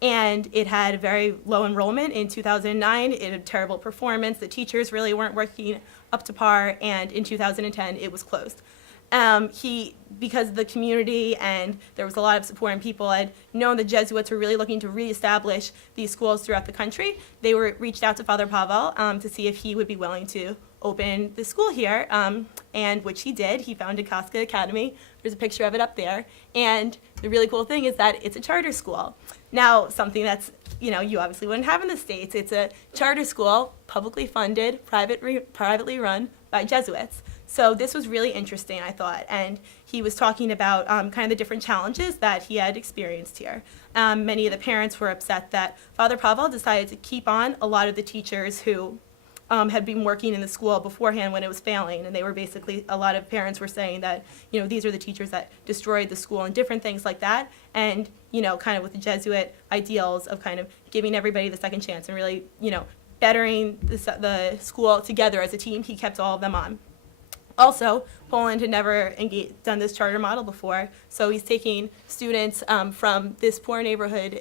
And it had very low enrollment in 2009. It had a terrible performance. The teachers really weren't working up to par, and in 2010 it was closed. Because of the community and there was a lot of support and people had known the Jesuits were really looking to reestablish these schools throughout the country, they reached out to Father Pavel to see if he would be willing to open the school here, and which he did. He founded Koska Academy. There's a picture of it up there. And the really cool thing is that it's a charter school. Now, something that's, you obviously wouldn't have in the States. It's a charter school, publicly funded, privately run by Jesuits. So this was really interesting, I thought, and he was talking about kind of the different challenges that he had experienced here. Many of the parents were upset that Father Pavel decided to keep on a lot of the teachers who had been working in the school beforehand when it was failing, and they were basically, a lot of parents were saying that, these are the teachers that destroyed the school and different things like that, and, kind of with the Jesuit ideals of kind of giving everybody the second chance and really, bettering the school together as a team, he kept all of them on. Also, Poland had never done this charter model before, so he's taking students from this poor neighborhood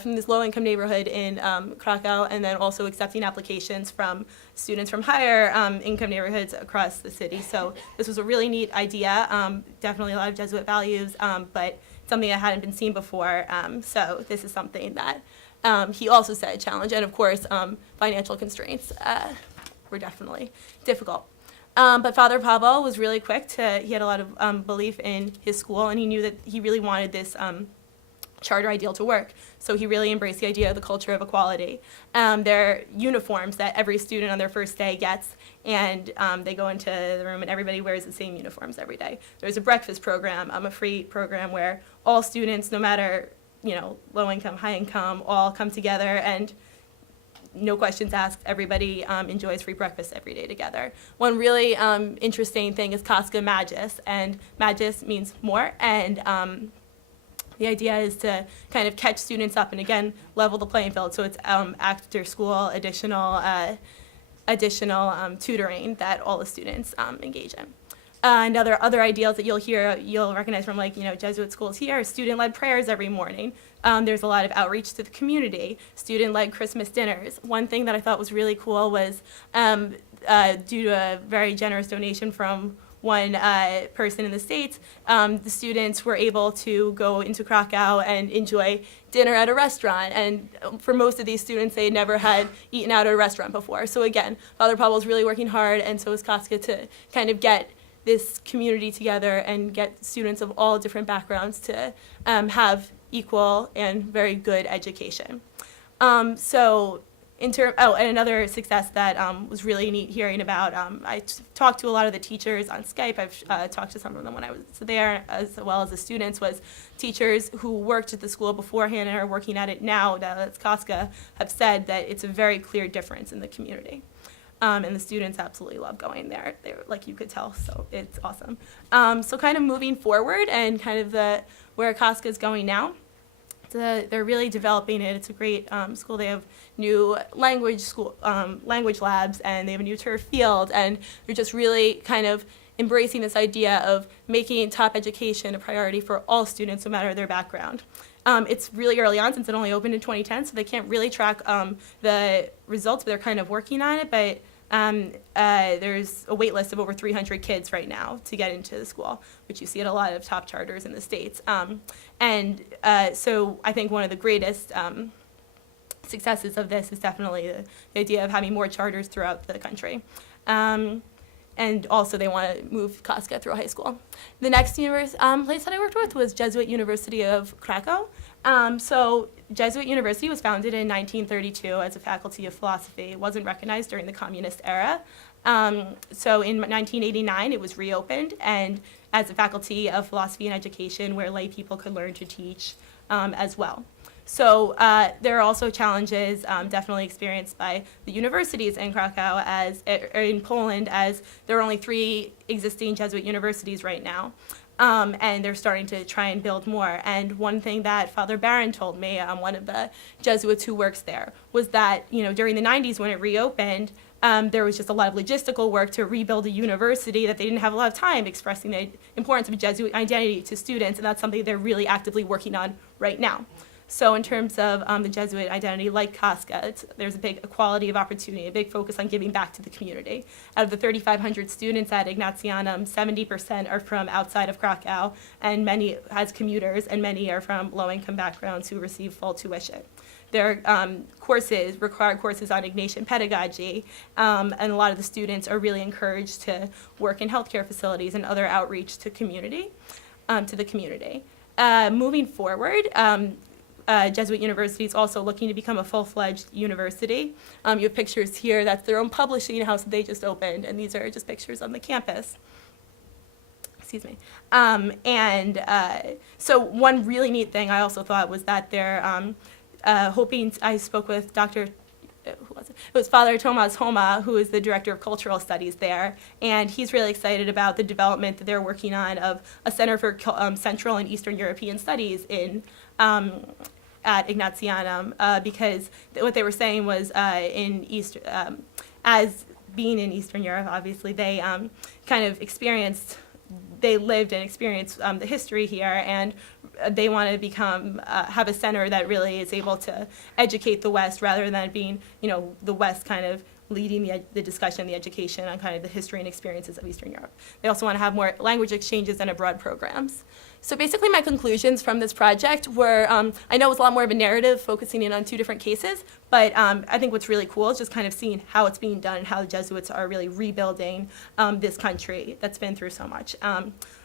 from this low-income neighborhood in Krakow, and then also accepting applications from students from higher income neighborhoods across the city. So this was a really neat idea, definitely a lot of Jesuit values, but something that hadn't been seen before. So this is something that he also said a challenge, and of course, financial constraints were definitely difficult. But Father Pavel was really quick he had a lot of belief in his school, and he knew that he really wanted this charter ideal to work. So he really embraced the idea of the culture of equality. There are uniforms that every student on their first day gets, and they go into the room and everybody wears the same uniforms every day. There's a breakfast program, a free program where all students, no matter low income, high income, all come together and no questions asked. Everybody enjoys free breakfast every day together. One really interesting thing is Koska Magis, and Magis means more, and the idea is to kind of catch students up and, again, level the playing field. So it's after school additional tutoring that all the students engage in. And other ideals that you'll recognize from Jesuit schools here, student-led prayers every morning. There's a lot of outreach to the community, student-led Christmas dinners. One thing that I thought was really cool was due to a very generous donation from one person in the States, the students were able to go into Krakow and enjoy dinner at a restaurant. And for most of these students, they never had eaten out at a restaurant before. So again, Father Pavel's really working hard, and so is Koska, to kind of get this community together and get students of all different backgrounds to have equal and very good education. And another success that was really neat hearing about, I talked to a lot of the teachers on Skype. I've talked to some of them when I was there, as well as the students, was teachers who worked at the school beforehand and are working at it now, that's Koska, have said that it's a very clear difference in the community. And the students absolutely love going there. They're, like you could tell, so it's awesome. So kind of moving forward and kind of where Koska is going now, they're really developing it. It's a great school. They have new language labs, and they have a new turf field, and they're just really kind of embracing this idea of making top education a priority for all students, no matter their background. It's really early on, since it only opened in 2010, so they can't really track the results, but they're kind of working on it. But there's a wait list of over 300 kids right now to get into the school, which you see at a lot of top charters in the States. So I think one of the greatest successes of this is definitely the idea of having more charters throughout the country. And also they want to move Koska through high school. The next place that I worked with was Jesuit University of Krakow. So Jesuit University was founded in 1932 as a faculty of philosophy. It wasn't recognized during the communist era. So in 1989, it was reopened, and as a faculty of philosophy and education where lay people could learn to teach as well. So there are also challenges definitely experienced by the universities in Krakow or in Poland, as there are only 3 existing Jesuit universities right now. And they're starting to try and build more. And one thing that Father Barron told me, one of the Jesuits who works there, was that, you know, during the 90s when it reopened, there was just a lot of logistical work to rebuild a university, that they didn't have a lot of time expressing the importance of Jesuit identity to students, and that's something they're really actively working on right now. So in terms of the Jesuit identity, like Casca, there's a big equality of opportunity, a big focus on giving back to the community. Out of the 3,500 students at Ignatianum, 70% are from outside of Krakow, and many as commuters, and many are from low-income backgrounds who receive full tuition. There are required courses on Ignatian pedagogy, and a lot of the students are really encouraged to work in healthcare facilities and other outreach to community, to the community. Moving forward, Jesuit University is also looking to become a full-fledged university. You have pictures here. That's their own publishing house that they just opened, and these are just pictures on the campus. Excuse me. So one really neat thing I also thought was that they're hoping. I spoke with Dr. Who was it? It was Father Tomas Homa, who is the director of cultural studies there, and he's really excited about the development that they're working on of a center for Central and Eastern European studies in at Ignatianum, because what they were saying was as being in Eastern Europe, obviously they they lived and experienced the history here, and they want to have a center that really is able to educate the West rather than being, the West kind of leading the discussion, the education on kind of the history and experiences of Eastern Europe. They also want to have more language exchanges and abroad programs. So basically my conclusions from this project were, I know it was a lot more of a narrative focusing in on 2 different cases, but I think what's really cool is just kind of seeing how it's being done and how the Jesuits are really rebuilding this country that's been through so much.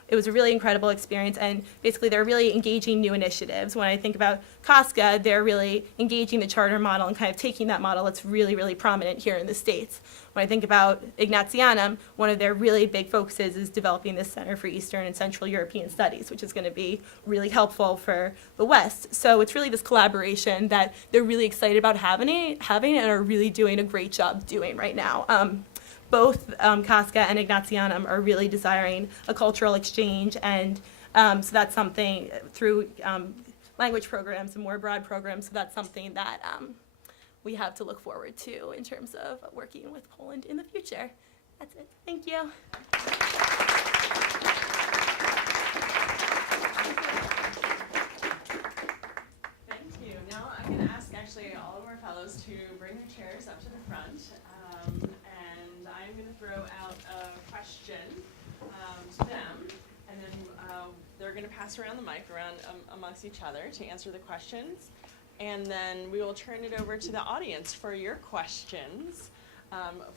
It was a really incredible experience, and basically they're really engaging new initiatives. When I think about Casca, they're really engaging the charter model and kind of taking that model that's really, really prominent here in the States. When I think about Ignatianum, one of their really big focuses is developing this Center for Eastern and Central European Studies, which is going to be really helpful for the West. So it's really this collaboration that they're really excited about having and are really doing a great job doing right now. Both Casca and Ignatianum are really desiring a cultural exchange, and so that's something through language programs and more broad programs, so that's something that we have to look forward to in terms of working with Poland in the future. That's it. Thank you. Thank you. Now I'm going to ask actually all of our fellows to bring their chairs up to the front. And I'm going to throw out a question to them, and then they're going to pass around the mic around amongst each other to answer the questions, and then we will turn it over to the audience for your questions,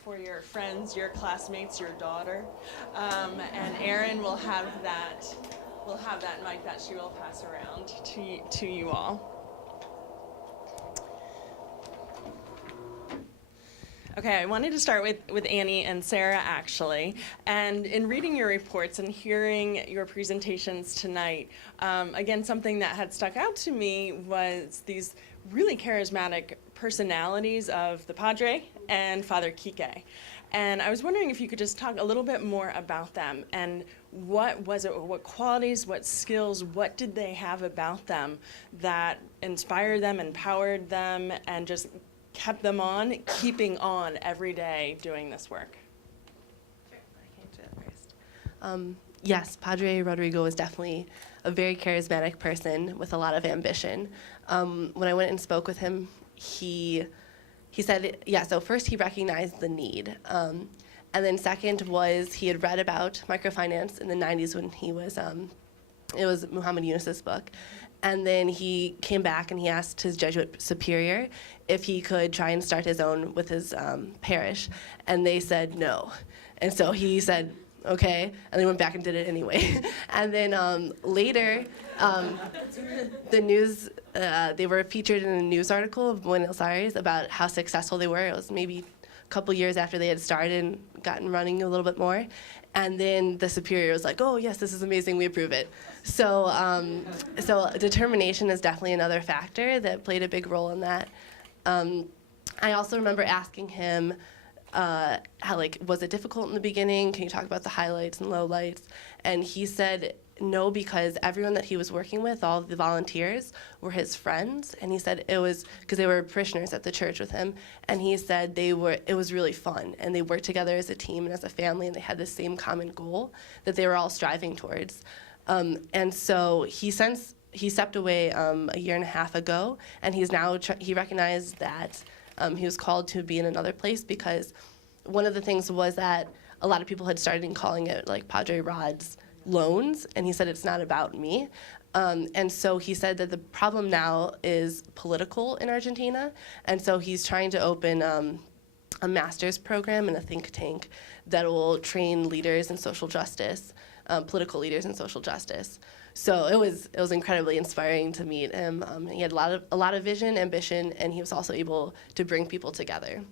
for your friends, your classmates, your daughter, and Erin will have that mic that she will pass around to you all. Okay, I wanted to start with Annie and Sarah, actually. And in reading your reports and hearing your presentations tonight, again, something that had stuck out to me was these really charismatic personalities of the Padre and Father Kike. And I was wondering if you could just talk a little bit more about them, and what was it, what qualities, what skills, what did they have about them that inspired them, empowered them, and just kept them keeping on every day doing this work? Sure, I can do that first. Yes, Padre Rodrigo was definitely a very charismatic person with a lot of ambition. When I went and spoke with him, he said, so first he recognized the need. And then second was he had read about microfinance in the 90s when he was, it was Muhammad Yunus's book. And then he came back and he asked his Jesuit superior if he could try and start his own with his parish. And they said no. And so he said, okay, and they went back and did it anyway. And then later, the news, they were featured in a news article of Buenos Aires about how successful they were. It was maybe a couple years after they had started and gotten running a little bit more. And then the superior was like, oh, yes, this is amazing, we approve it. So, so determination is definitely another factor that played a big role in that. I also remember asking him, how, like, was it difficult in the beginning? Can you talk about the highlights and lowlights? And he said no, because everyone that he was working with, all the volunteers, were his friends. And he said it was because they were parishioners at the church with him. And he said it was really fun. And they worked together as a team and as a family, and they had the same common goal that they were all striving towards. And so he stepped away a year and a half ago, and he's now he recognized that he was called to be in another place, because one of the things was that a lot of people had started calling it like Padre Rod's loans, and he said it's not about me. And so he said that the problem now is political in Argentina, and so he's trying to open a master's program in a think tank that will train leaders in social justice, political leaders in social justice. So it was incredibly inspiring to meet him. He had a lot of vision, ambition, and he was also able to bring people together.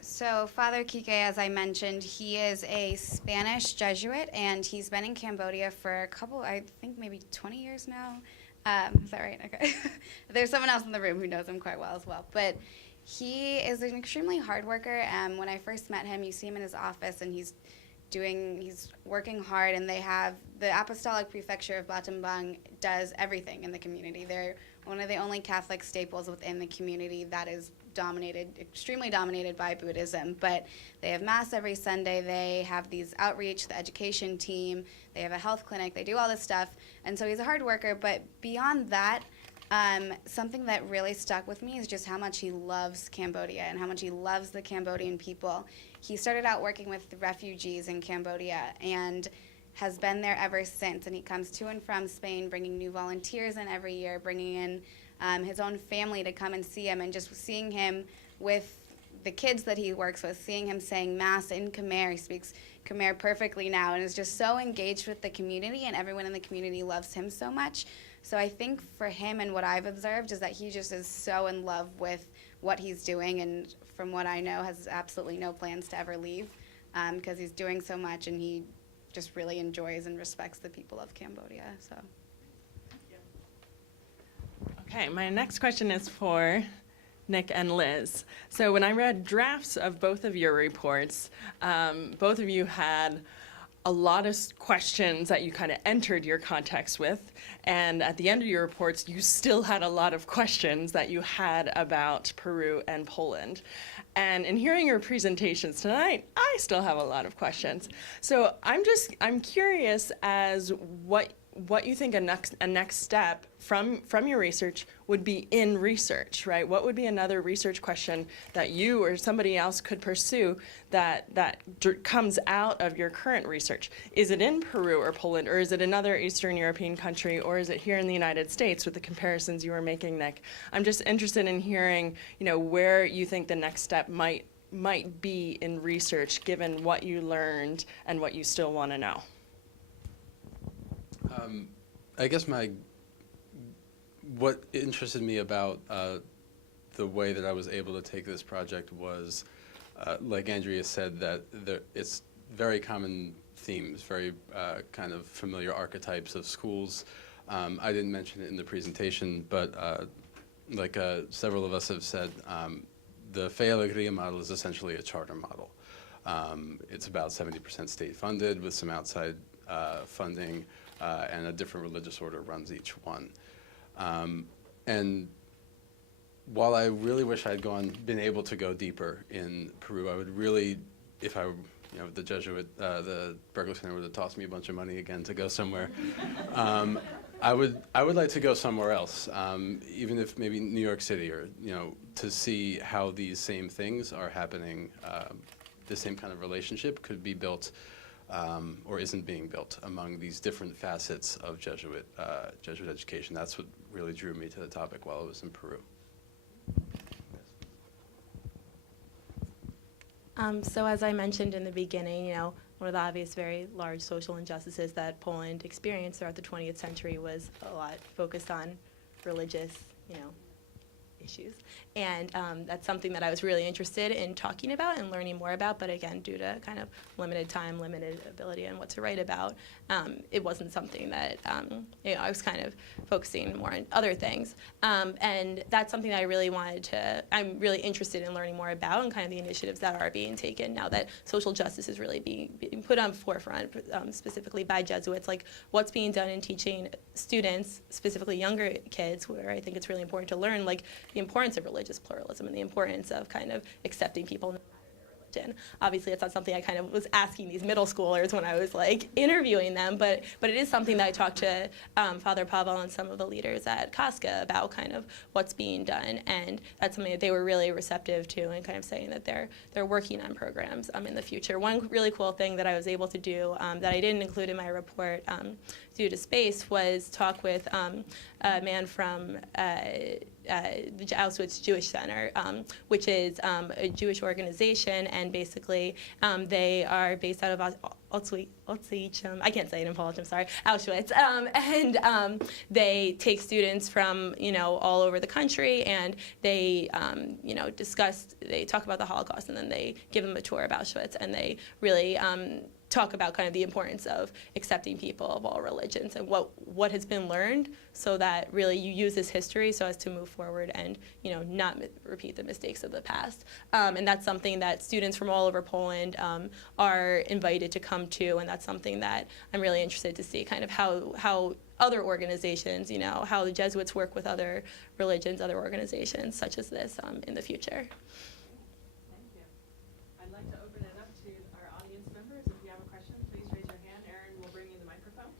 So Father Kike, as I mentioned, he is a Spanish Jesuit, and he's been in Cambodia for a couple, I think maybe 20 years now. Is that right? Okay. There's someone else in the room who knows him quite well as well. But he is an extremely hard worker. When I first met him, you see him in his office, and he's working hard, and they have the Apostolic Prefecture of Battambang does everything in the community. They're one of the only Catholic staples within the community that is extremely dominated by Buddhism. But they have Mass every Sunday, they have these outreach, the education team, they have a health clinic, they do all this stuff. And so he's a hard worker, but beyond that, something that really stuck with me is just how much he loves Cambodia and how much he loves the Cambodian people. He started out working with the refugees in Cambodia and has been there ever since. And he comes to and from Spain, bringing new volunteers in every year, bringing in his own family to come and see him, and just seeing him with the kids that he works with, seeing him saying Mass in Khmer. He speaks Khmer perfectly now and is just so engaged with the community, and everyone in the community loves him so much. So I think for him, and what I've observed, is that he just is so in love with what he's doing, and from what I know has absolutely no plans to ever leave, because he's doing so much, and he just really enjoys and respects the people of Cambodia. So. Okay, my next question is for Nick and Liz. So when I read drafts of both of your reports, both of you had a lot of questions that you kind of entered your context with, and at the end of your reports, you still had a lot of questions that you had about Peru and Poland. And in hearing your presentations tonight, I still have a lot of questions. So I'm curious as what you think a next step from your research would be in research, right? What would be another research question that you or somebody else could pursue that comes out of your current research? Is it in Peru or Poland, or is it another Eastern European country, or is it here in the United States with the comparisons you were making, Nick? I'm just interested in hearing, where you think the next step might be in research, given what you learned and what you still want to know. I guess what interested me about the way that I was able to take this project was, like Andrea said, that it's very common themes, very kind of familiar archetypes of schools. I didn't mention it in the presentation, but like several of us have said, the Fe Alegria model is essentially a charter model. It's about 70% state funded with some outside funding, and a different religious order runs each one. And while I really wish I'd been able to go deeper in Peru, I would really, if I, the Jesuit, the Berkeley Center would have tossed me a bunch of money again to go somewhere. I would like to go somewhere else, even if maybe New York City, or to see how these same things are happening. The same kind of relationship could be built. Or isn't being built among these different facets of Jesuit education. That's what really drew me to the topic while I was in Peru. So as I mentioned in the beginning, one of the obvious very large social injustices that Poland experienced throughout the 20th century was a lot focused on religious, issues. And that's something that I was really interested in talking about and learning more about, but again, due to kind of limited time, limited ability on what to write about, it wasn't something that, I was kind of focusing more on other things. And that's something that I'm really interested in learning more about, and kind of the initiatives that are being taken now that social justice is really being put on forefront, specifically by Jesuits, like what's being done in teaching students, specifically younger kids, where I think it's really important to learn like the importance of religious pluralism and the importance of kind of accepting people no matter their religion. Obviously, it's not something I kind of was asking these middle schoolers when I was like interviewing them, but it is something that I talked to Father Pavel and some of the leaders at Casca about kind of what's being done, and that's something that they were really receptive to, and kind of saying that they're working on programs in the future. One really cool thing that I was able to do that I didn't include in my report due to space was talk with a man from the Auschwitz Jewish Center, which is a Jewish organization, and basically they are based out of Auschwitz, I can't say it in Polish, I'm sorry, Auschwitz, and they take students from, all over the country, and they, they talk about the Holocaust, and then they give them a tour of Auschwitz, and they really talk about kind of the importance of accepting people of all religions and what has been learned, so that really you use this history so as to move forward and not repeat the mistakes of the past. And that's something that students from all over Poland are invited to come to, and that's something that I'm really interested to see, kind of how other organizations, how the Jesuits work with other religions, other organizations such as this in the future. Thank you. I'd like to open it up to our audience members. If you have a question, please raise your hand. Erin will bring you the microphone.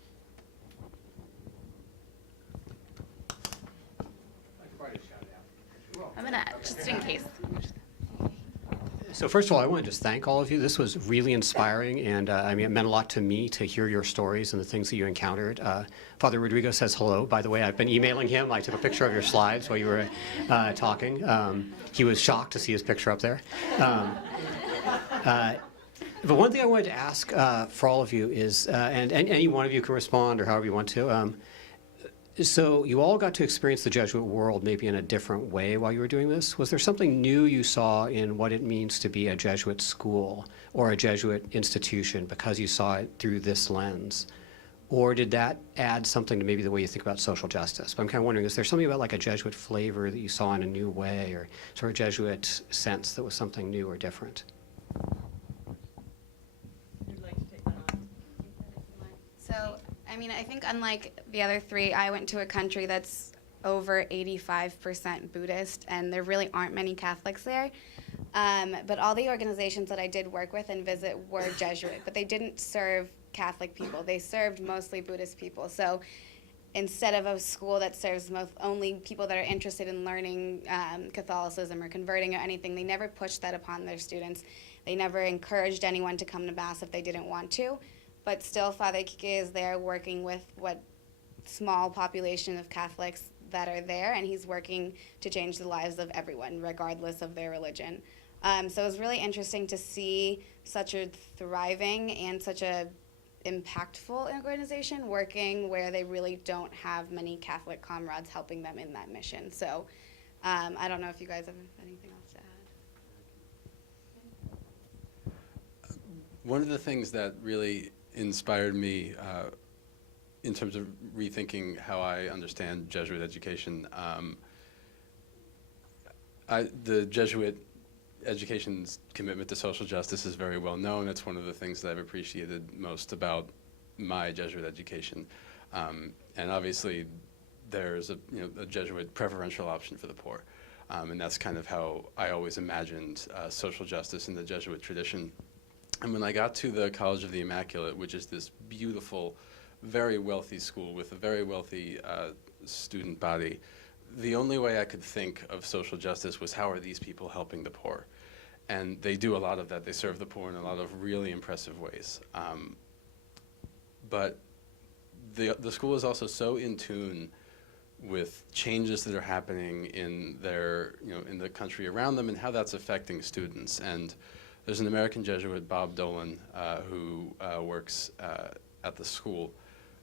I'm gonna, just in case. So first of all, I want to just thank all of you. This was really inspiring, and it meant a lot to me to hear your stories and the things that you encountered. Father Rodrigo says hello. By the way, I've been emailing him. I took a picture of your slides while you were talking. He was shocked to see his picture up there. But one thing I wanted to ask for all of you is, and any one of you can respond or however you want to, so you all got to experience the Jesuit world maybe in a different way while you were doing this. Was there something new you saw in what it means to be a Jesuit school or a Jesuit institution because you saw it through this lens? Or did that add something to maybe the way you think about social justice? But I'm kind of wondering, is there something about like a Jesuit flavor that you saw in a new way, or sort of Jesuit sense that was something new or different? Who'd like to take that on? So, I think unlike the other three, I went to a country that's over 85% Buddhist, and there really aren't many Catholics there. But all the organizations that I did work with and visit were Jesuit, but they didn't serve Catholic people. They served mostly Buddhist people. So instead of a school that serves only people that are interested in learning Catholicism or converting or anything, they never pushed that upon their students. They never encouraged anyone to come to Mass if they didn't want to. But still, Father Kike is there working with what small population of Catholics that are there, and he's working to change the lives of everyone, regardless of their religion. So it was really interesting to see such a thriving and such a impactful organization working where they really don't have many Catholic comrades helping them in that mission. So I don't know if you guys have anything else to add. One of the things that really inspired me in terms of rethinking how I understand Jesuit education, the Jesuit education's commitment to social justice is very well known. It's one of the things that I've appreciated most about my Jesuit education. And obviously there's a Jesuit preferential option for the poor. And that's kind of how I always imagined social justice in the Jesuit tradition. And when I got to the College of the Immaculate, which is this beautiful, very wealthy school with a very wealthy student body, the only way I could think of social justice was how are these people helping the poor? And they do a lot of that. They serve the poor in a lot of really impressive ways. But the school is also so in tune with changes that are happening in their, in the country around them and how that's affecting students. And there's an American Jesuit, Bob Dolan, who works at the school,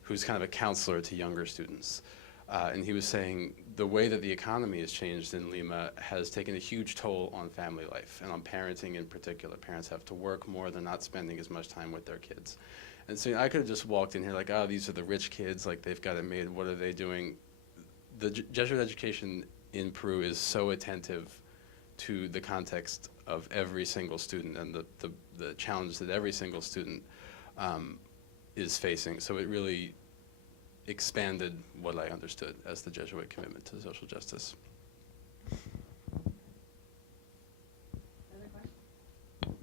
who's kind of a counselor to younger students. And he was saying the way that the economy has changed in Lima has taken a huge toll on family life and on parenting in particular. Parents have to work more, they're not spending as much time with their kids. And so I could have just walked in here like, oh, these are the rich kids, like they've got it made, what are they doing? The Jesuit education in Peru is so attentive to the context of every single student and the challenge that every single student is facing. So it really expanded what I understood as the Jesuit commitment to social justice. Other questions?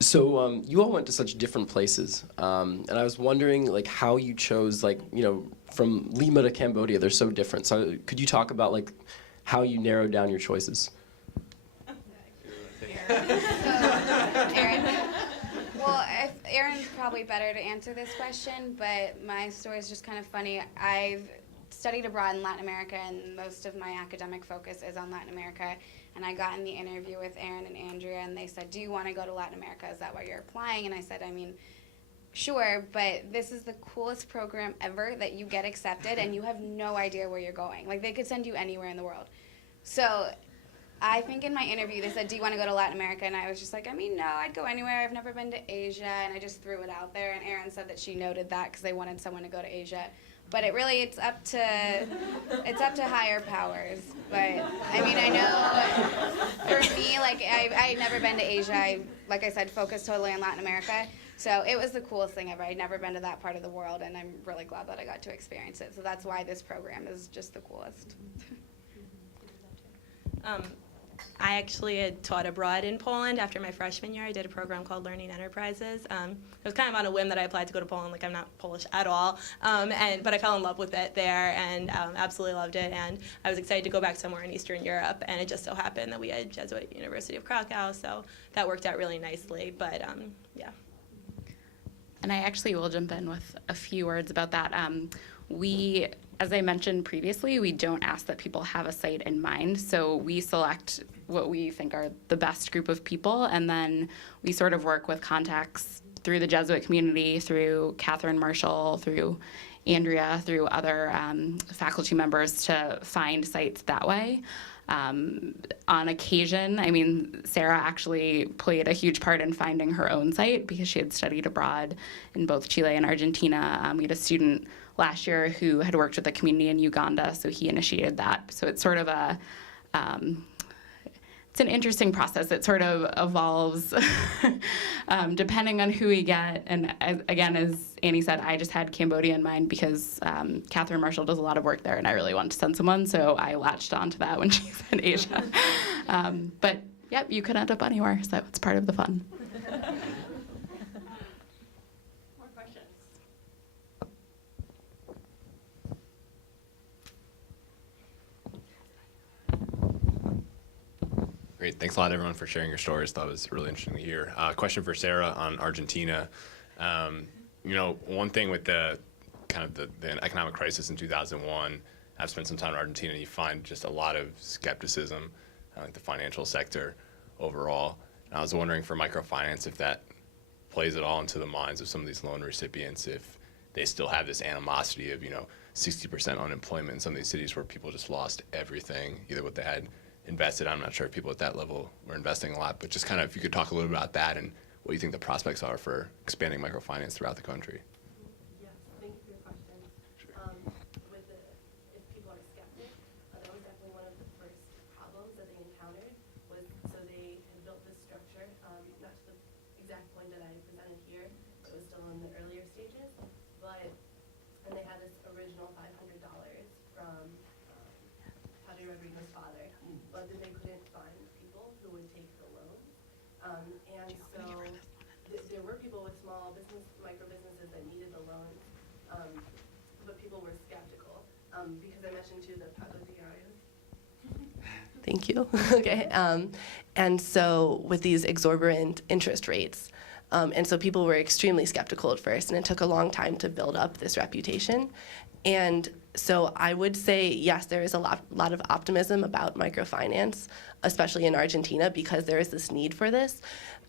So you all went to such different places, and I was wondering like how you chose, like, you know, from Lima to Cambodia. They're so different. So could you talk about like how you narrowed down your choices? Erin. Well, Erin's probably better to answer this question, but my story is just kind of funny. I've studied abroad in Latin America, and most of my academic focus is on Latin America. And I got in the interview with Erin and Andrea, and they said, do you want to go to Latin America? Is that why you're applying? And I said, I mean, sure, but this is the coolest program ever that you get accepted, and you have no idea where you're going. Like, they could send you anywhere in the world. So I think in my interview they said, do you want to go to Latin America? And I was just like, I mean, no, I'd go anywhere. I've never been to Asia. And I just threw it out there. And Erin said that she noted that because they wanted someone to go to Asia. But it's up to higher powers. But I mean, I know for me, like I'd never been to Asia. Like I said, focused totally on Latin America. So it was the coolest thing ever. I'd never been to that part of the world, and I'm really glad that I got to experience it. So that's why this program is just the coolest. I actually had taught abroad in Poland after my freshman year. I did a program called Learning Enterprises. It was kind of on a whim that I applied to go to Poland. Like, I'm not Polish at all, but I fell in love with it there and absolutely loved it. And I was excited to go back somewhere in Eastern Europe, and it just so happened that we had Jesuit University of Krakow, so that worked out really nicely. But yeah. And I actually will jump in with a few words about that. We, as I mentioned previously, we don't ask that people have a site in mind. So we select what we think are the best group of people, and then we sort of work with contacts through the Jesuit community, through Catherine Marshall, through Andrea, through other faculty members to find sites that way. On occasion, I mean, Sarah actually played a huge part in finding her own site because she had studied abroad in both Chile and Argentina. We had a student last year who had worked with a community in Uganda, so he initiated that. So it's sort of it's an interesting process. It sort of evolves depending on who we get. And again, as Annie said, I just had Cambodia in mind because Catherine Marshall does a lot of work there, and I really wanted to send someone, so I latched onto that when she's in Asia. But yep, you could end up anywhere, so it's part of the fun. More questions? Great. Thanks a lot, everyone, for sharing your stories. That was really interesting to hear. Question for Sarah on Argentina. You know, one thing with the kind of the economic crisis in 2001, I've spent some time in Argentina, and you find just a lot of skepticism, like the financial sector overall. And I was wondering for microfinance if that plays at all into the minds of some of these loan recipients, if they still have this animosity of, 60% unemployment in some of these cities where people just lost everything, either what they had invested. I'm not sure if people at that level were investing a lot, but just kind of if you could talk a little bit about that and what you think the prospects are for expanding microfinance throughout the country. Yes, thank you for your question. If people are skeptic, that was definitely one of the first problems that they encountered. So they had built this structure, not to the exact point that I presented here. It was still in the earlier stages, and they had this original $500 from Padre Rodrigo's father, but then they couldn't find people who would take the loan. And so there were people with small micro businesses that needed the loans, but people were skeptical because I mentioned too the pagodearios. Thank you. Okay. And so with these exorbitant interest rates, and so people were extremely skeptical at first, and it took a long time to build up this reputation. And so I would say, yes, there is a lot of optimism about microfinance, especially in Argentina, because there is this need for this.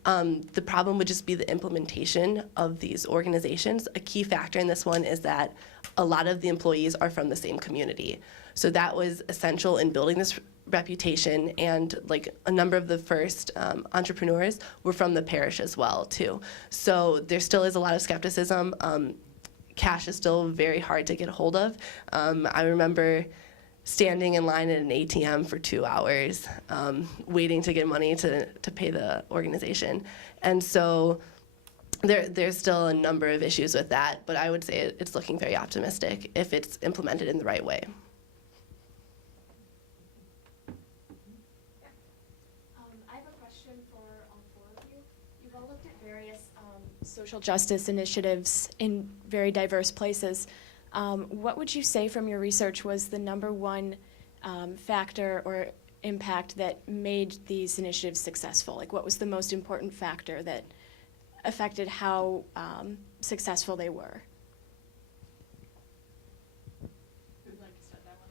The problem would just be the implementation of these organizations. A key factor in this one is that a lot of the employees are from the same community. So that was essential in building this reputation, and like a number of the first entrepreneurs were from the parish as well too. So there still is a lot of skepticism. Cash is still very hard to get a hold of. I remember standing in line at an ATM for 2 hours, waiting to get money to pay the organization. And so there's still a number of issues with that, but I would say it's looking very optimistic if it's implemented in the right way. I have a question for all four of you. You've all looked at various social justice initiatives in very diverse places. What would you say from your research was the number one factor or impact that made these initiatives successful? Like, what was the most important factor that affected how successful they were? Who'd like to start that one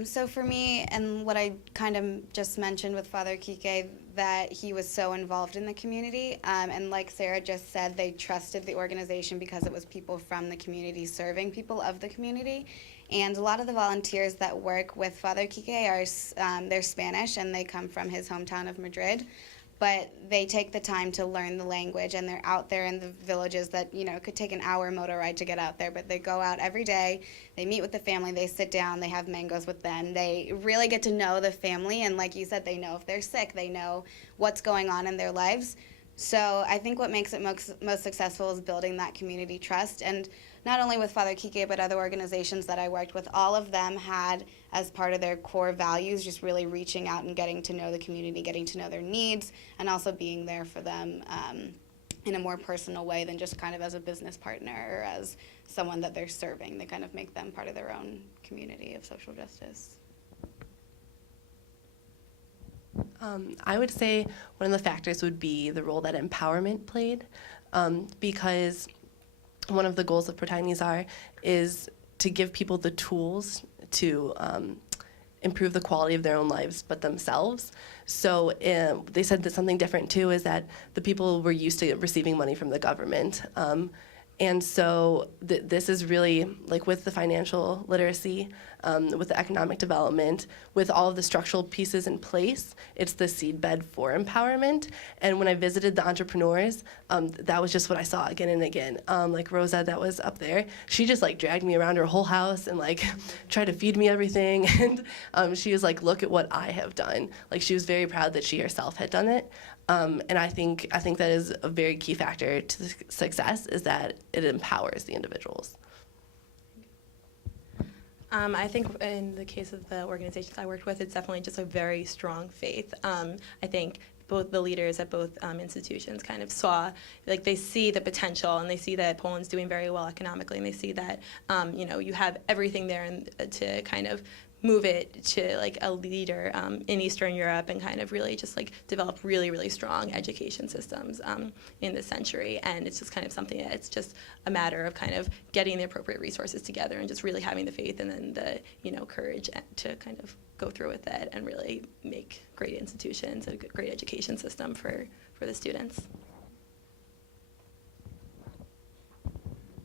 off? So for me, and what I kind of just mentioned with Father Kike, that he was so involved in the community, and like Sarah just said, they trusted the organization because it was people from the community serving people of the community. And a lot of the volunteers that work with Father Kike are they're Spanish, and they come from his hometown of Madrid. But they take the time to learn the language, and they're out there in the villages that, you know, it could take an hour motor ride to get out there, but they go out every day, they meet with the family, they sit down, they have mangoes with them, they really get to know the family, and like you said, they know if they're sick, they know what's going on in their lives. So I think what makes it most successful is building that community trust, and not only with Father Kike, but other organizations that I worked with, all of them had as part of their core values just really reaching out and getting to know the community, getting to know their needs, and also being there for them in a more personal way than just kind of as a business partner or as someone that they're serving. They kind of make them part of their own community of social justice. I would say one of the factors would be the role that empowerment played, because one of the goals of Protagonizar is to give people the tools to improve the quality of their own lives, but themselves. So they said that something different too is that the people were used to receiving money from the government. And so this is really, like with the financial literacy, with the economic development, with all of the structural pieces in place, it's the seedbed for empowerment. And when I visited the entrepreneurs, that was just what I saw again and again. Like Rosa that was up there, she just like dragged me around her whole house and like tried to feed me everything. And she was like, look at what I have done. Like she was very proud that she herself had done it. And I think that is a very key factor to success, is that it empowers the individuals. I think in the case of the organizations I worked with, it's definitely just a very strong faith. I think both the leaders at both institutions kind of saw, like they see the potential, and they see that Poland's doing very well economically, and they see that you know, you have everything there to kind of move it to like a leader in Eastern Europe, and kind of really just like develop really, really strong education systems in this century. And it's just kind of something that it's just a matter of kind of getting the appropriate resources together and just really having the faith and then the, you know, courage to kind of go through with it and really make great institutions, a great education system for the students.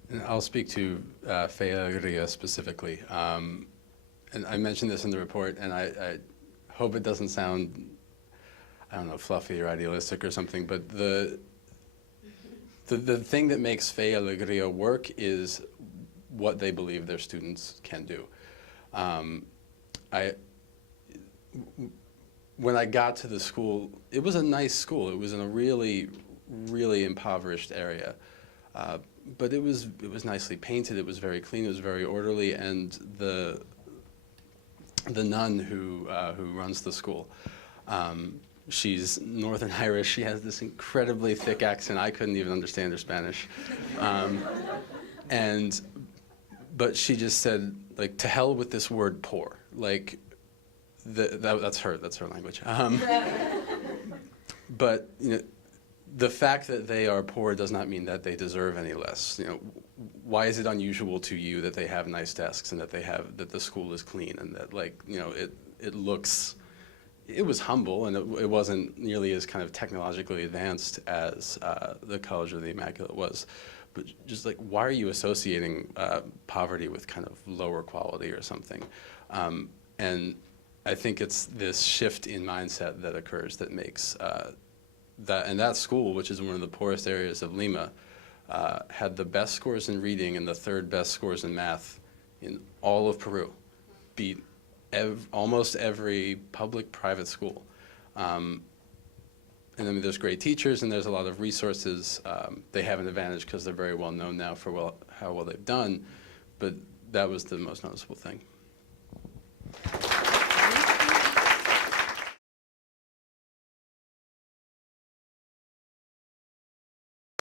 And I'll speak to Fe Alegria specifically. And I mentioned this in the report, and I hope it doesn't sound, I don't know, fluffy or idealistic or something, but the thing that makes Fe Alegria work is what they believe their students can do. When I got to the school, it was a nice school. It was in a really, really impoverished area. But it was nicely painted, it was very clean, it was very orderly, and the nun who runs the school, she's Northern Irish. She has this incredibly thick accent. I couldn't even understand her Spanish. But she just said, like, to hell with this word poor. Like, that's her language. But, you know, the fact that they are poor does not mean that they deserve any less. You know, why is it unusual to you that they have nice desks and that that the school is clean and that, like, you know, it was humble and it wasn't nearly as kind of technologically advanced as the College of the Immaculate was. But just like, why are you associating poverty with kind of lower quality or something? And I think it's this shift in mindset that occurs that makes that school, which is one of the poorest areas of Lima, had the best scores in reading and the third best scores in math in all of Peru, beat almost every public private school. And I mean, there's great teachers and there's a lot of resources. They have an advantage because they're very well known now for how well they've done, but that was the most noticeable thing.